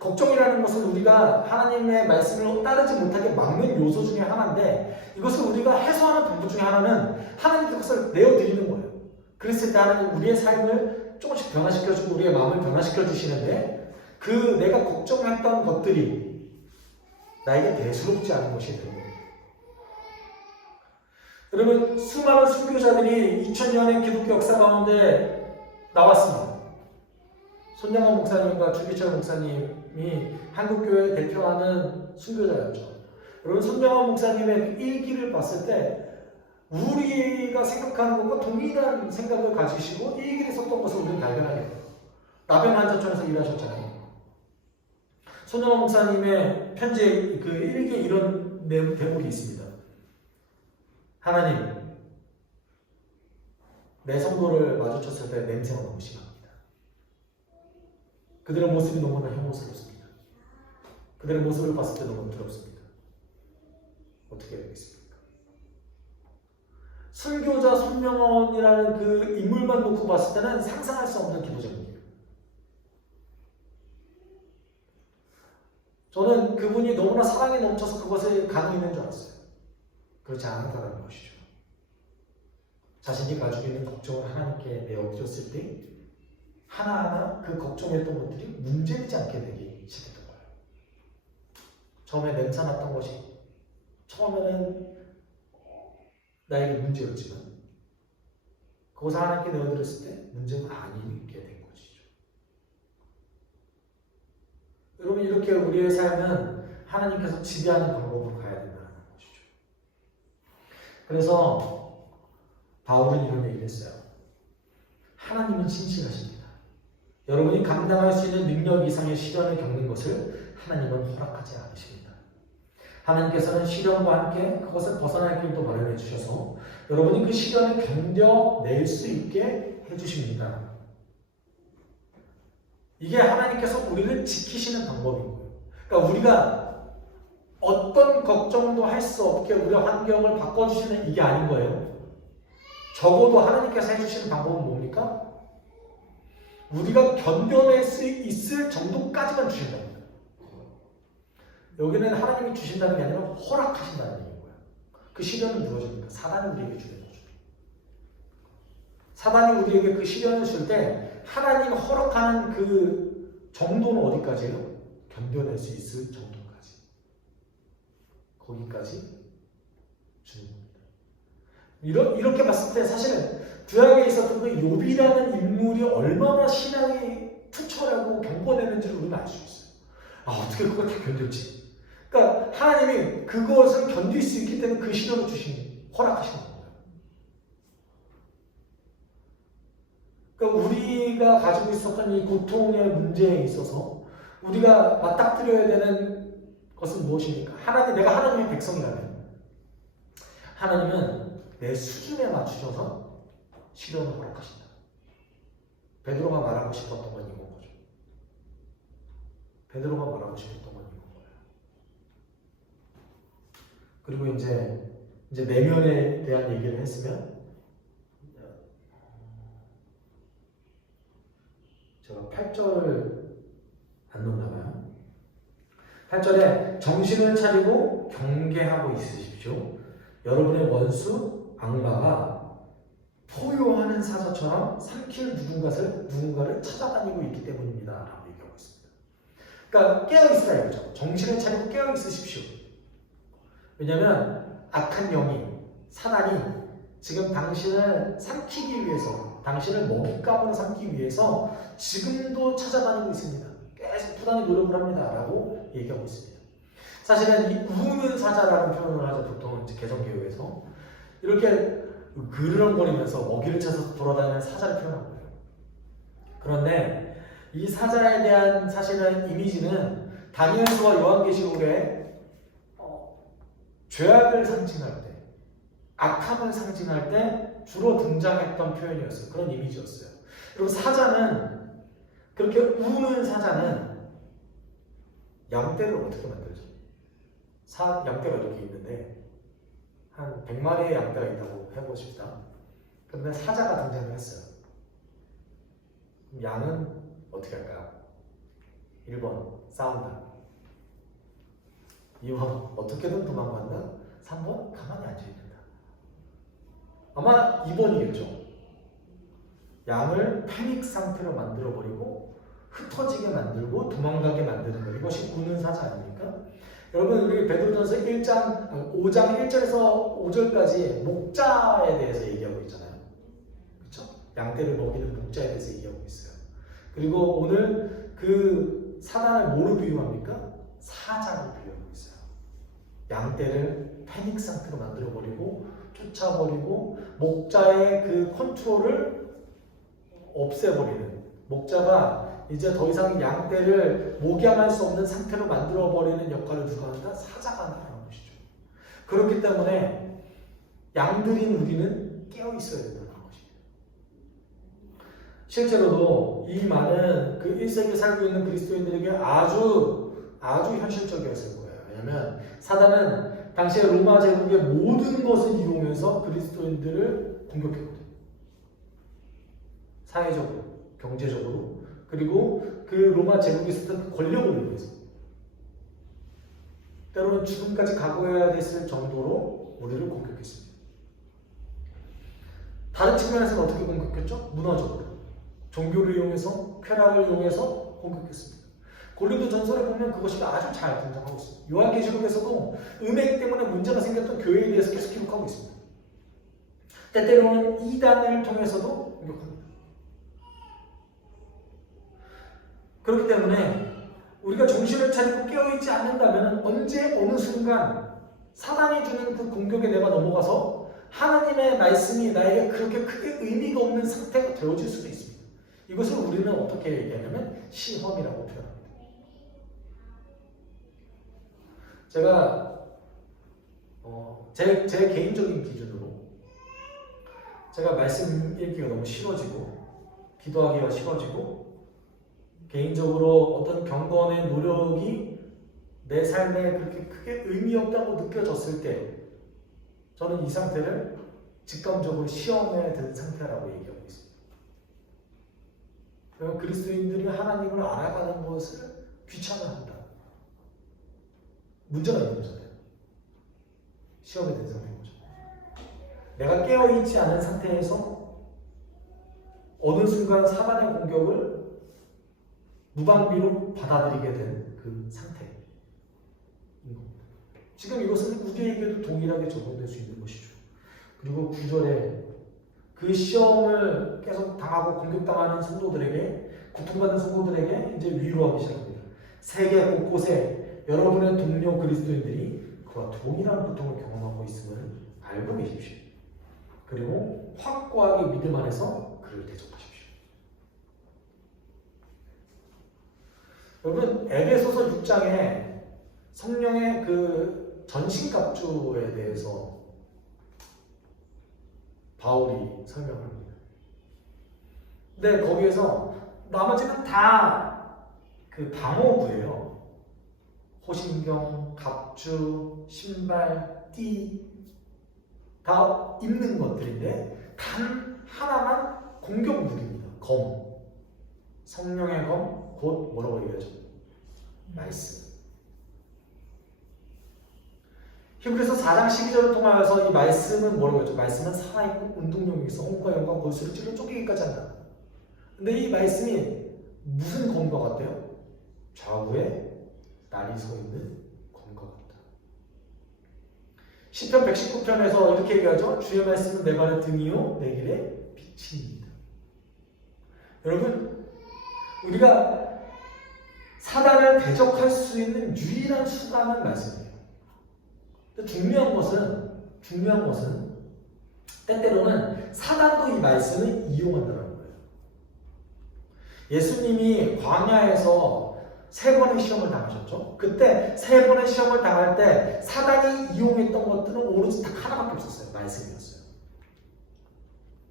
걱정이라는 것은 우리가 하나님의 말씀을 따르지 못하게 막는 요소 중에 하나인데, 이것을 우리가 해소하는 방법 중에 하나는 하나님께 그것을 내어드리는 거예요. 그랬을 때 하나님 우리의 삶을 조금씩 변화시켜주고 우리의 마음을 변화시켜주시는데, 그 내가 걱정했던 것들이 나에게 대수롭지 않은 것이 됩니다. 여러분, 수많은 순교자들이 2000년의 기독교 역사 가운데 나왔습니다. 손양원 목사님과 주기철 목사님이 한국교회 대표하는 순교자였죠. 여러분, 손양원 목사님의 일기를 봤을 때 우리가 생각하는 것과 동일한 생각을 가지시고 일기를 썼던 것을 우리는 발견하게 돼요. 나병환자촌에서 일하셨잖아요. 손양원 목사님의 편지에 그 일기에 이런 대목이 있습니다. 하나님, 내 성도를 마주쳤을 때 냄새가 너무 심합니다. 그들의 모습이 너무나 혐오스럽습니다. 그들의 모습을 봤을 때 너무 두렵습니다. 어떻게 해야 되겠습니까? 순교자 손명원이라는 그 인물만 놓고 봤을 때는 상상할 수 없는 기도 제목이에요. 저는 그분이 너무나 사랑에 넘쳐서 그것에 가능이 있는 줄 알았어요. 그렇지 않았다는 것이죠. 자신이 가지고 있는 걱정을 하나님께 내어드렸을 때 하나하나 그 걱정했던 것들이 문제되지 않게 되기 시작했던 거예요. 처음에 냄새 났던 것이 처음에는 나에게 문제였지만 그것을 하나님께 내어드렸을 때 문제가 아니게 된 것이죠. 여러분 이렇게 우리의 삶은 하나님께서 지배하는 방법으로 가야 된다는 것이죠. 그래서 바울은 이런 얘기를 했어요. 하나님은 신실하십니다. 여러분이 감당할 수 있는 능력 이상의 시련을 겪는 것을 하나님은 허락하지 않으십니다. 하나님께서는 시련과 함께 그것을 벗어날 길도 마련해 주셔서 여러분이 그 시련을 견뎌낼 수 있게 해주십니다. 이게 하나님께서 우리를 지키시는 방법인 거예요. 그러니까 우리가 어떤 걱정도 할 수 없게 우리의 환경을 바꿔주시는 이게 아닌 거예요. 적어도 하나님께서 해주시는 방법은 뭡니까? 우리가 견뎌낼 수 있을 정도까지만 주신다는 거예요. 여기는 하나님이 주신다는 게 아니라 허락하신다는 얘기인 거예요. 그 시련은 누가 줍니까? 사단이 우리에게 주는 거죠. 사단이 우리에게 그 시련을 줄 때 하나님이 허락하는 그 정도는 어디까지예요? 견뎌낼 수 있을 정도까지. 거기까지 주는 겁니다. 이렇게 봤을 때 사실은 구약에 있었던 그 욥이라는 인물이 얼마나 신앙이 투철하고 경건했는지를 우리는 알 수 있어요. 어떻게 그걸 다 견뎠지? 그러니까 하나님이 그것을 견딜 수 있기 때문에 그 시련을 허락하신 겁니다. 그러니까 우리가 가지고 있었던 이 고통의 문제에 있어서 우리가 맞닥뜨려야 되는 것은 무엇입니까? 내가 하나님의 백성이라면 하나님은 내 수준에 맞추셔서 시련을 허락하신다. 베드로가 말하고 싶었던 건 이건 거죠. 베드로가 말하고 싶었던 건 이건 거예요. 그리고 이제 내면에 대한 얘기를 했으면 제가 8절 안 놓나 봐요. 8절에 정신을 차리고 경계하고 있으십시오. 여러분의 원수 악마가 포효하는 사자처럼 삼킬 누군가를 찾아다니고 있기 때문입니다. 라고 얘기하고 있습니다. 그러니까 깨어있으라 이거죠. 정신을 차리고 깨어있으십시오. 왜냐하면 악한 영이, 사단이 지금 당신을 삼키기 위해서, 당신을 먹잇감으로 삼기 위해서 지금도 찾아다니고 있습니다. 계속 부단히 노력을 합니다. 라고 얘기하고 있습니다. 사실은 이 우는 사자라는 표현을 하죠. 보통 개성교회에서 이렇게 그르렁거리면서 먹이를 찾아서 돌아다니는 사자를 표현한 거예요. 그런데 이 사자에 대한 사실은 이미지는 다니엘서와 요한계시록에 죄악을 상징할 때, 악함을 상징할 때 주로 등장했던 표현이었어요. 그런 이미지였어요. 그리고 사자는, 그렇게 우는 사자는 양떼를 어떻게 만들죠? 양떼가 이렇게 있는데 한 100마리의 양떼가 있다고 해보십시다. 그런데 사자가 등장을 했어요. 양은 어떻게 할까요? 1번 싸운다, 2번 어떻게든 도망간다, 3번 가만히 앉아있는다. 아마 2번이겠죠. 양을 패닉 상태로 만들어버리고 흩어지게 만들고 도망가게 만드는 것, 이것이 우는 사자 아닙니까? 여러분, 우리 베드로전서 5장 1절에서 5절까지 목자에 대해서 얘기하고 있잖아요. 그렇죠? 양떼를 먹이는 목자에 대해서 얘기하고 있어요. 그리고 오늘 그 사단을 뭐로 비유합니까? 사자로 비유하고 있어요. 양떼를 패닉 상태로 만들어버리고 쫓아버리고 목자의 그 컨트롤을 없애버리는, 목자가 이제 더 이상 양떼를 목양할 수 없는 상태로 만들어버리는 역할을 누가 한다? 사자가 한다는 것이죠. 그렇기 때문에 양들인 우리는 깨어있어야 된다는 것입니다. 실제로도 이 말은 그 1세기에 살고 있는 그리스도인들에게 아주 현실적이었을 거예요. 왜냐하면 사단은 당시에 로마 제국의 모든 것을 이용해서 그리스도인들을 공격했거든요. 사회적으로, 경제적으로, 그리고 그 로마 제국에 있었던 권력을 위해서 때로는 죽음까지 각오해야 됐을 정도로 우리를 공격했습니다. 다른 측면에서는 어떻게 공격했죠? 문화적으로, 종교를 이용해서, 쾌락을 이용해서 공격했습니다. 고린도 전설에 보면 그것이 아주 잘 등장하고 있습니다. 요한계시록에서도 음행 때문에 문제가 생겼던 교회에 대해서 계속 기록하고 있습니다. 때때로는 이단을 통해서도 공격합니다. 그렇기 때문에 우리가 정신을 차리고 깨어있지 않는다면 언제 어느 순간 사단이 주는 그 공격에 내가 넘어가서 하나님의 말씀이 나에게 그렇게 크게 의미가 없는 상태가 되어질 수도 있습니다. 이것을 우리는 어떻게 얘기하냐면 시험이라고 표현합니다. 제가 제 개인적인 기준으로 제가 말씀 읽기가 너무 싫어지고 기도하기가 싫어지고 개인적으로 어떤 경건의 노력이 내 삶에 그렇게 크게 의미 없다고 느껴졌을 때 저는 이 상태를 직감적으로 시험에 든 상태라고 얘기하고 있습니다. 그리고 그리스도인들이 하나님을 알아가는 것을 귀찮아한다. 문제가 있는 거잖아요. 시험에 든 상태인 거죠. 내가 깨어있지 않은 상태에서 어느 순간 사단의 공격을 무방비로 받아들이게 된 그 상태인 겁니다. 지금 이것은 우리에게도 동일하게 적용될 수 있는 것이죠. 그리고 9절에 그 시험을 계속 당하고 공격당하는 성도들에게, 고통받는 성도들에게 이제 위로하기 시작합니다. 세계 곳곳에 여러분의 동료 그리스도인들이 그와 동일한 고통을 경험하고 있음을 알고 계십시오. 그리고 확고하게 믿음 안에서 그를 대적하십시오. 여러분, 에베소서 6장에 성령의 그 전신갑주에 대해서 바울이 설명합니다. 근데 거기에서 나머지는 다 그 방어구예요. 호신경, 갑주, 신발, 띠 다 입는 것들인데 단 하나만 공격 무기입니다. 검. 성령의 검, 곧 뭐라고 얘기하죠? 말씀. 히브리서 4장 12절을 통하여서 이 말씀은 뭐라고 했죠? 말씀은 살아있고 운동력이 있어 혼과 영과 골수를 찔러 쪼개기까지 한다. 근데 이 말씀이 무슨 검과 같아요? 좌우에 날이 서 있는 검과 같다. 시편 119편에서 이렇게 얘기하죠. 주의 말씀은 내 발의 등이요 내 길의 빛입니다. 여러분, 우리가 사단을 대적할 수 있는 유일한 수단은 말씀이에요. 중요한 것은 때때로는 사단도 이 말씀을 이용한다는 거예요. 예수님이 광야에서 3번의 시험을 당하셨죠. 그때 3번의 시험을 당할 때 사단이 이용했던 것들은 오로지 딱 하나밖에 없었어요. 말씀이었어요.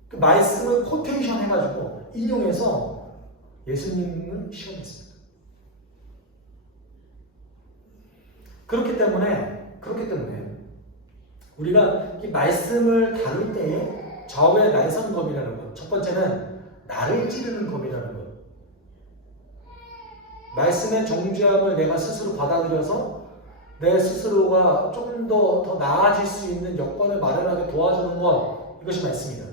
그 말씀을 코테이션 해가지고 인용해서 예수님을 시험했습니다. 그렇기 때문에 우리가 이 말씀을 다룰 때에 좌우의 날선 검이라는 것, 첫 번째는 나를 찌르는 검이라는 것, 말씀의 정죄함을 내가 스스로 받아들여서 내 스스로가 좀 더 나아질 수 있는 여건을 마련하게 도와주는 것, 이것이 말씀이다.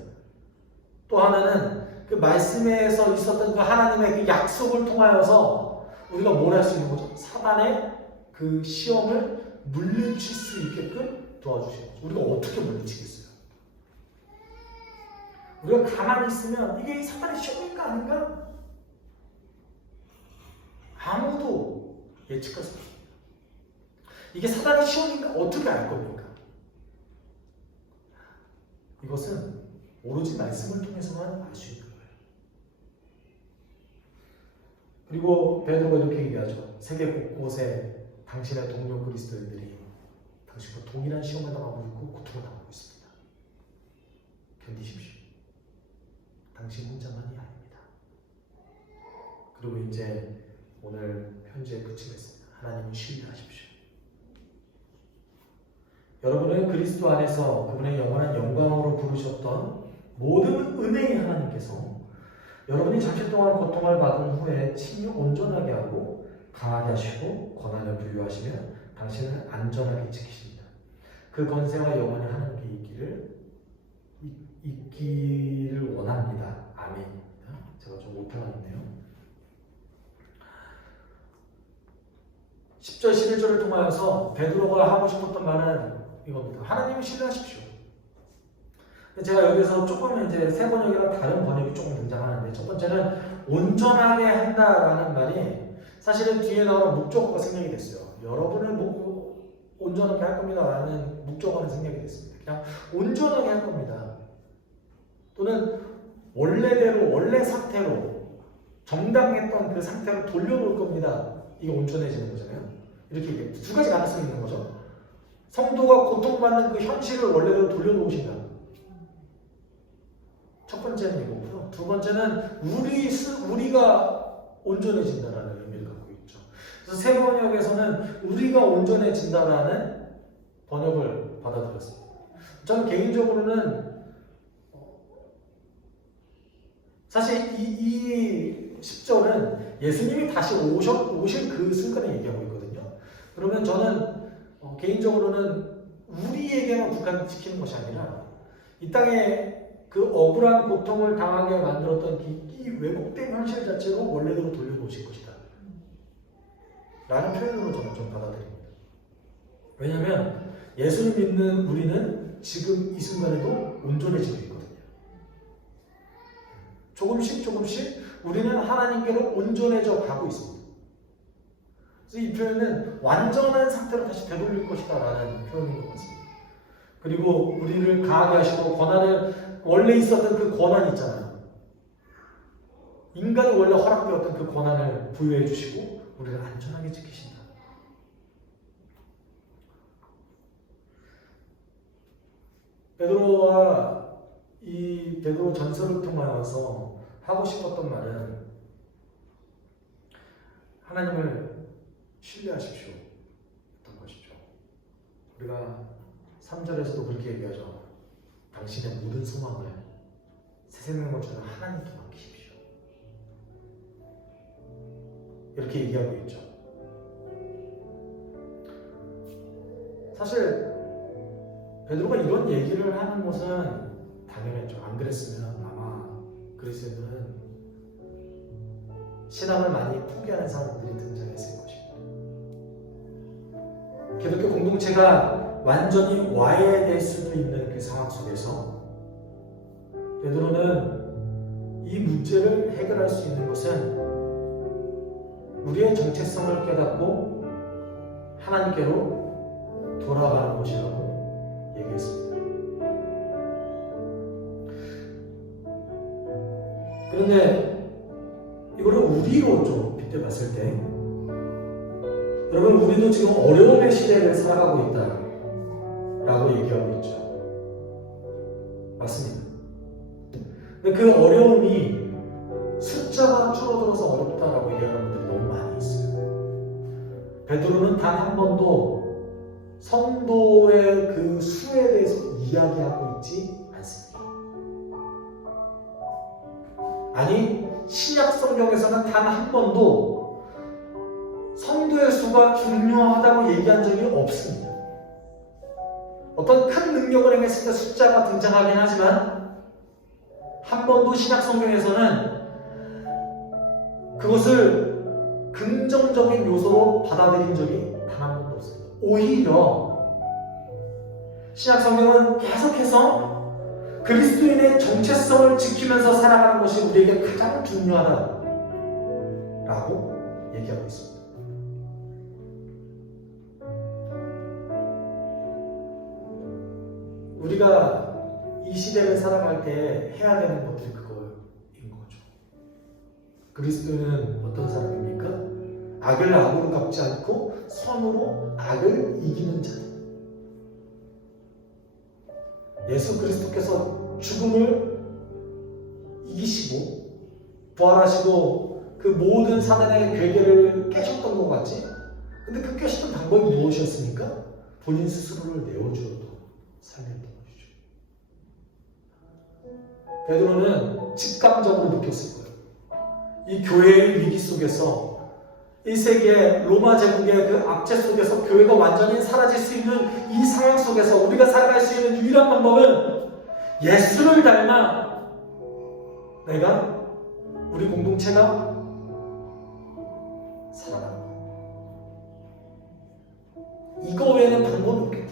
또 하나는 그 말씀에서 있었던 그 하나님의 그 약속을 통하여서 우리가 뭘 할 수 있는 거죠? 사단의 그 시험을 물리칠 수 있게끔 도와주시는 거죠. 우리가 어떻게 물리치겠어요? 우리가 가만히 있으면 이게 사단의 시험인가 아닌가? 아무도 예측할 수 없습니다. 이게 사단의 시험인가 어떻게 알 겁니까? 이것은 오로지 말씀을 통해서만 알 수 있는 거예요. 그리고 베드로가 이렇게 얘기하죠. 세계 곳곳에 당신의 동료 그리스도인들이 당신과 동일한 시험을 당하고 있고 고통을 당하고 있습니다. 견디십시오. 당신 혼자만이 아닙니다. 그리고 이제 오늘 편지에 그치겠습니다. 하나님을 신뢰하십시오. 여러분은 그리스도 안에서 그분의 영원한 영광으로 부르셨던 모든 은혜의 하나님께서 여러분이 잠시 동안 고통을 받은 후에 친히 온전하게 하고 강하게 하시고 권한을 부여하시며 당신을 안전하게 지키십니다. 그 권세가 영원히 하나님께 있기를 원합니다. 아멘입니다. 제가 좀 못해놨네요. 10절 11절을 통하여서 베드로가 하고 싶었던 말은 이겁니다. 하나님을 신뢰하십시오. 제가 여기서 조금 이제 세 번역이랑 다른 번역이 조금 등장하는데, 첫 번째는 온전하게 한다라는 말이 사실은 뒤에 나오는 목적어가 생략이 됐어요. 여러분을 온전하게 할 겁니다 라는 목적어는 생략이 됐습니다. 그냥 온전하게 할 겁니다. 또는 원래대로, 원래 상태로, 정당했던 그 상태로 돌려놓을 겁니다. 이게 온전해지는 거잖아요. 이렇게 얘기해요. 두 가지 가능성이 있는 거죠. 성도가 고통받는 그 현실을 원래대로 돌려놓으신다. 첫 번째는 이거고요. 두 번째는 우리가 온전해진다라는 의미를 갖고 있죠. 그래서 새 번역에서는 우리가 온전해진다라는 번역을 받아들였습니다. 저는 개인적으로는 사실 이 10절은 예수님이 다시 오실 그 순간에 얘기하고 있거든요. 그러면 저는 개인적으로는 우리에게만 국한시키는 것이 아니라 이 땅에 그 억울한 고통을 당하게 만들었던 이 왜곡된 현실 자체로 원래대로 돌려놓으실 것이다 라는 표현으로 저는 좀 받아들입니다. 왜냐하면 예수를 믿는 우리는 지금 이 순간에도 온전해지고 있거든요. 조금씩 우리는 하나님께로 온전해져 가고 있습니다. 그래서 이 표현은 완전한 상태로 다시 되돌릴 것이다 라는 표현인 것 같습니다. 그리고 우리를 강하게 하시고 권한을, 원래 있었던 그 권한 있잖아요. 인간이 원래 허락되었던 그 권한을 부여해 주시고 우리를 안전하게 지키신다. 베드로와 이 베드로 전설을 통하여서 하고 싶었던 말은 하나님을 신뢰하십시오 했던 것이죠. 우리가 3절에서도 그렇게 얘기하죠. 당신의 모든 소망을 새 생명처럼 하나님께 맡기십시오. 이렇게 얘기하고 있죠. 사실 베드로가 이런 얘기를 하는 것은 당연했죠. 안 그랬으면 아마 그리스도인들은 신앙을 많이 포기하는 사람들이 등장했을 것입니다. 기독교 공동체가 완전히 와해될 수도 있는 그 상황 속에서 베드로는 이 문제를 해결할 수 있는 것은 우리의 정체성을 깨닫고 하나님께로 돌아가는 것이라고 얘기했습니다. 그런데 이거를 우리로 좀 빗대봤을 때 여러분, 우리도 지금 어려움의 시대를 살아가고 있다 라고 얘기하고 있죠. 맞습니다. 근데 그 어려움이 숫자가 줄어들어서 어렵다라고 얘기하는 분들이 너무 많이 있어요. 베드로는 단 한 번도 성도의 그 수에 대해서 이야기하고 있지 않습니다. 아니, 신약 성경에서는 단 한 번도 성도의 수가 중요하다고 얘기한 적이 없습니다. 어떤 큰 능력을 행했을 때 숫자가 등장하긴 하지만 한 번도 신약 성경에서는 그것을 긍정적인 요소로 받아들인 적이 단 한 번도 없습니다. 오히려 신약 성경은 계속해서 그리스도인의 정체성을 지키면서 살아가는 것이 우리에게 가장 중요하다라고 얘기하고 있습니다. 우리가 이 시대를 살아갈 때 해야 되는 것들이 그거인 거죠. 그리스도는 어떤 사람입니까? 악을 악으로 갚지 않고 선으로 악을 이기는 자. 예수 그리스도께서 죽음을 이기시고 부활하시고 그 모든 사단의 괴계를 깨셨던 것 같지? 근데 그 깨셨던 방법이 무엇이었습니까? 본인 스스로를 내어주어도 살렸던 것이죠. 베드로는 직감적으로 느꼈을 거예요. 이 교회의 위기 속에서 1세기의 로마 제국의 그 압제 속에서 교회가 완전히 사라질 수 있는 이 상황 속에서 우리가 살아갈 수 있는 유일한 방법은 예수를 닮아 내가, 우리 공동체가 살아가는 거예요. 이거 외에는 방법이 없겠다.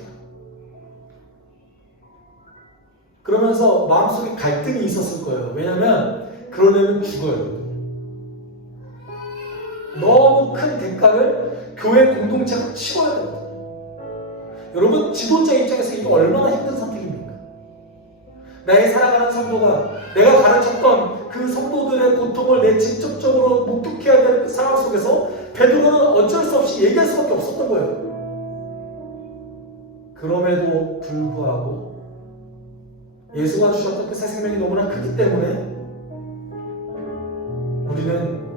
그러면서 마음속에 갈등이 있었을 거예요. 왜냐하면 그러려면 죽어요. 너무 큰 대가를 교회 공동체가 치러야 됩니다. 여러분, 지도자 입장에서 이거 얼마나 힘든 선택입니까? 나의 사랑하는 성도가 내가 가르쳤던 그 성도들의 고통을 내 직접적으로 목격해야 되는 그 상황 속에서 베드로는 어쩔 수 없이 얘기할 수밖에 없었던 거예요. 그럼에도 불구하고 예수가 주셨던 그 새 생명이 너무나 크기 때문에 우리는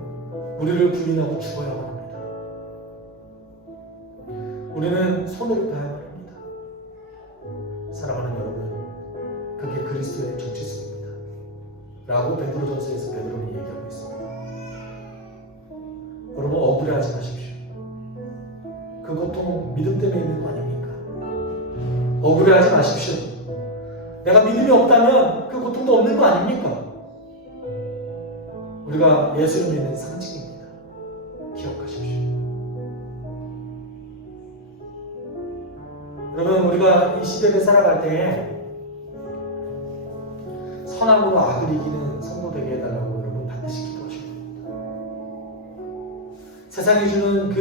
우리를 부인하고 죽어야만 합니다. 우리는 손을 봐야만 합니다. 사랑하는 여러분, 그게 그리스도의 정체성입니다. 라고 베드로전서에서 베드로는 얘기하고 있습니다. 여러분, 억울해하지 마십시오. 그 고통 믿음 때문에 있는 거 아닙니까? 억울해하지 마십시오. 내가 믿음이 없다면 그 고통도 없는 거 아닙니까? 우리가 예수를 믿는 상징입니다. 기억하십시오. 여러분, 우리가 이 시대를 살아갈 때 선함으로 악을 이기는 성도 되게 해달라고 여러분 반드시 기도하셔야 됩니다. 세상이 주는 그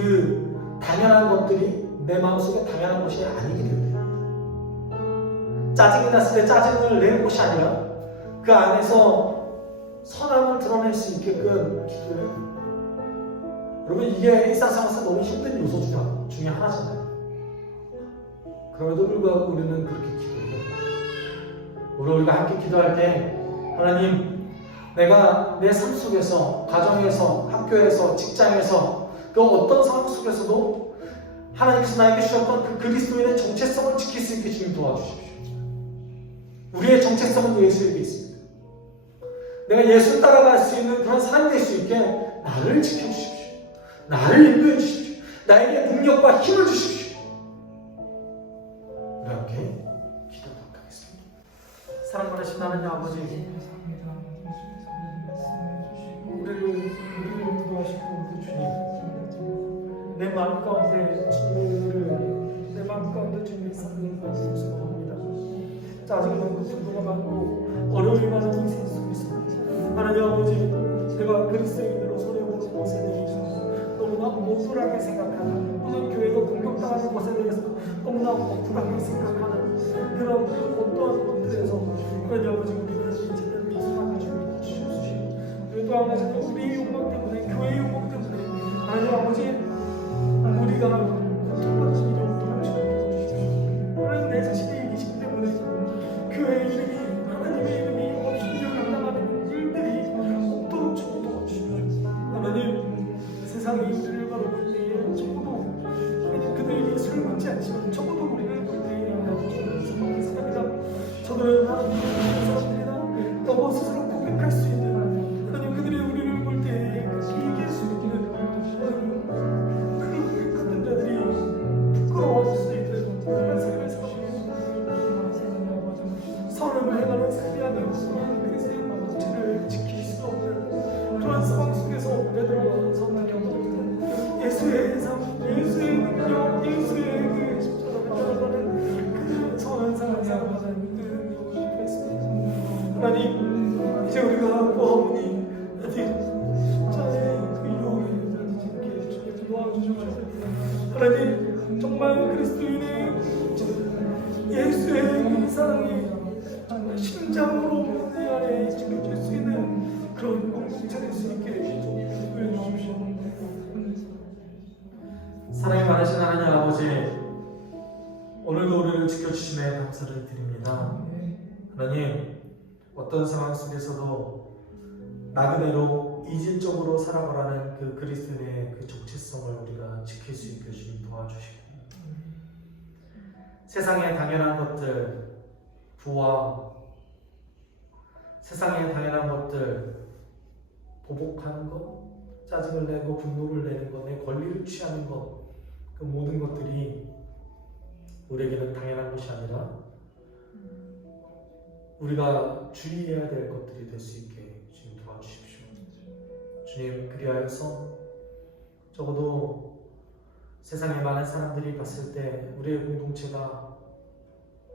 당연한 것들이 내 마음속에 당연한 것이 아니게 됩니다. 짜증이 났을 때 짜증을 내는 것이 아니라 그 안에서 선함을 드러낼 수 있게끔 기도해요. 여러분, 이게 일상생활에서 너무 힘든 요소 중에 하나잖아요. 그럼에도 불구하고 우리는 그렇게 기도해요. 우리가 함께 기도할 때 하나님, 내가 내 삶 속에서, 가정에서, 학교에서, 직장에서 그 어떤 상황 속에서도 하나님께서 나에게 주셨던 그 그리스도인의 정체성을 지킬 수 있게 주님 도와주십시오. 우리의 정체성은 예수에게 있습니다. 내가 예수를 따라갈 수 있는 그런 사람이 될 수 있게 나를 지켜주십시오. 나를 인도해 주십시오. 나에게 능력과 힘을 주십시오. 우리 함께 기도하도록 하겠습니다. 사랑 받으신 하나님 아버지, 우리를 인도하시고 주님, 내 마음 가운데 주님을 내 마음 가운데 주님의 사랑을 받을 수 있습니다. 짜증이 많고 분노가 많고 어려움이 많은 인생 속에서 하나님 아버지, 내가 그리스도인으로 손해보는 것에 대해서 너무나 억울하게 생각하는, 또는 교회가 공격당하는 것에 대해서 너무나 억울하게 생각하는 그런 어떠한 것들에서 하나님 아버지, 우리는 이제는 미소가 주시옵시고, 그리고 또 한 가지는 우리의 욕망 때문에, 교회의 욕망 때문에 하나님 아버지, 우리가 고통받는 일을 도와주시옵소서. 하나님, 내 자신의 이기심 때문에 교회의 이름이, 하나님의 이름이 없이 당당하는 일들이 없도록 주고 도와주십시오. 하나님, 세상이 우리를 바라볼 때에 적어도 하나님 그들이 예수를 믿지 않지만 적어도 우리를 볼 때에 하나님 주님을 사랑합니다. 저들은 하나님 사람들이나 너무 스스로 고백할 수 있는, 하나님 그들이 우리를 볼 때에 이길 수 있는 그 같은 자들이 부끄러워할 수 있는 그런 삶을 살아가는 선을 행하는 삶이 아니고 그리스도의 공동체를 지킬 수 없는 그런 상황 속에서 베드로가 선하게 예수의 삶, 예수의 능력, 예수의 그 십자가를 따라가는 그 선한 삶을 살아가는 그 능력을 입혔습니다. 하나님, 이제 우리가 보아오니 아직 십자가의 그 유혹에 지게 주님 도와주셔서 하나님, 정말 그리스도인의 예수의 그 사랑이 정말 심장으로 내 안에 지켜질 수 있는 그런 공동체 될 수 있게 해주십시오. 사랑이 많으신 하나님 아버지, 오늘도 우리를 지켜주심에 감사를 드립니다. 하나님, 어떤 상황 속에서도 나그네로 이질적으로 살아가라는 그 그리스도의 그 정체성을 우리가 지킬 수 있게 주님 도와주시고, 세상의 당연한 것들, 부와 세상의 당연한 것들, 보복하는 것, 짜증을 내고 분노를 내는 것, 내 권리를 취하는 것, 그 모든 것들이 우리에게는 당연한 것이 아니라 우리가 주의해야 될 것들이 될 수 있게 주님 도와주십시오. 주님, 그리하여서 적어도 세상에 많은 사람들이 봤을 때 우리의 공동체가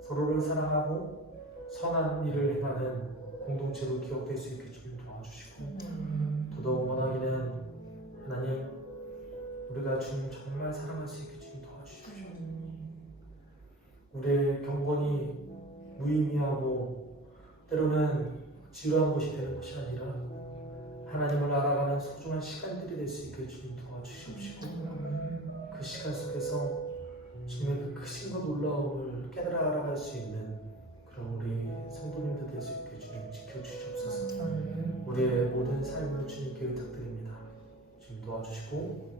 서로를 사랑하고 선한 일을 행하는 공동체로 기억될 수 있게 주님 도와주시고, 더더욱 원하기는 하나님, 우리가 주님 정말 사랑할 수 있게 주님 도와주십시오. 우리의 경건이 무의미하고 때로는 지루한 곳이 되는 것이 아니라 하나님을 알아가는 소중한 시간들이 될 수 있게 주님 도와주시옵시고 그 시간 속에서 주님의 그 크신과 놀라움을 깨달아 알아갈 수 있는 그런 우리 성도님들 될 수 있게 주님 지켜주시옵소서. 우리의 모든 삶을 주님께 의탁드립니다. 주님 도와주시고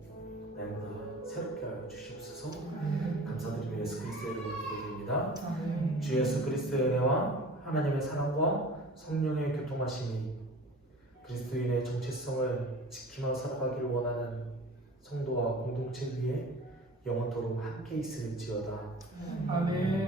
날마다 새롭게 하여 주시옵소서. 감사드리며 예수 그리스도의 이름으로 기도드립니다. 주 예수 그리스도의 은혜와 하나님의 사랑과 성령의 교통하심이 그리스도인의 정체성을 지키며 살아가기를 원하는 성도와 공동체 위에 영원토록 함께 있을지어다. 아멘.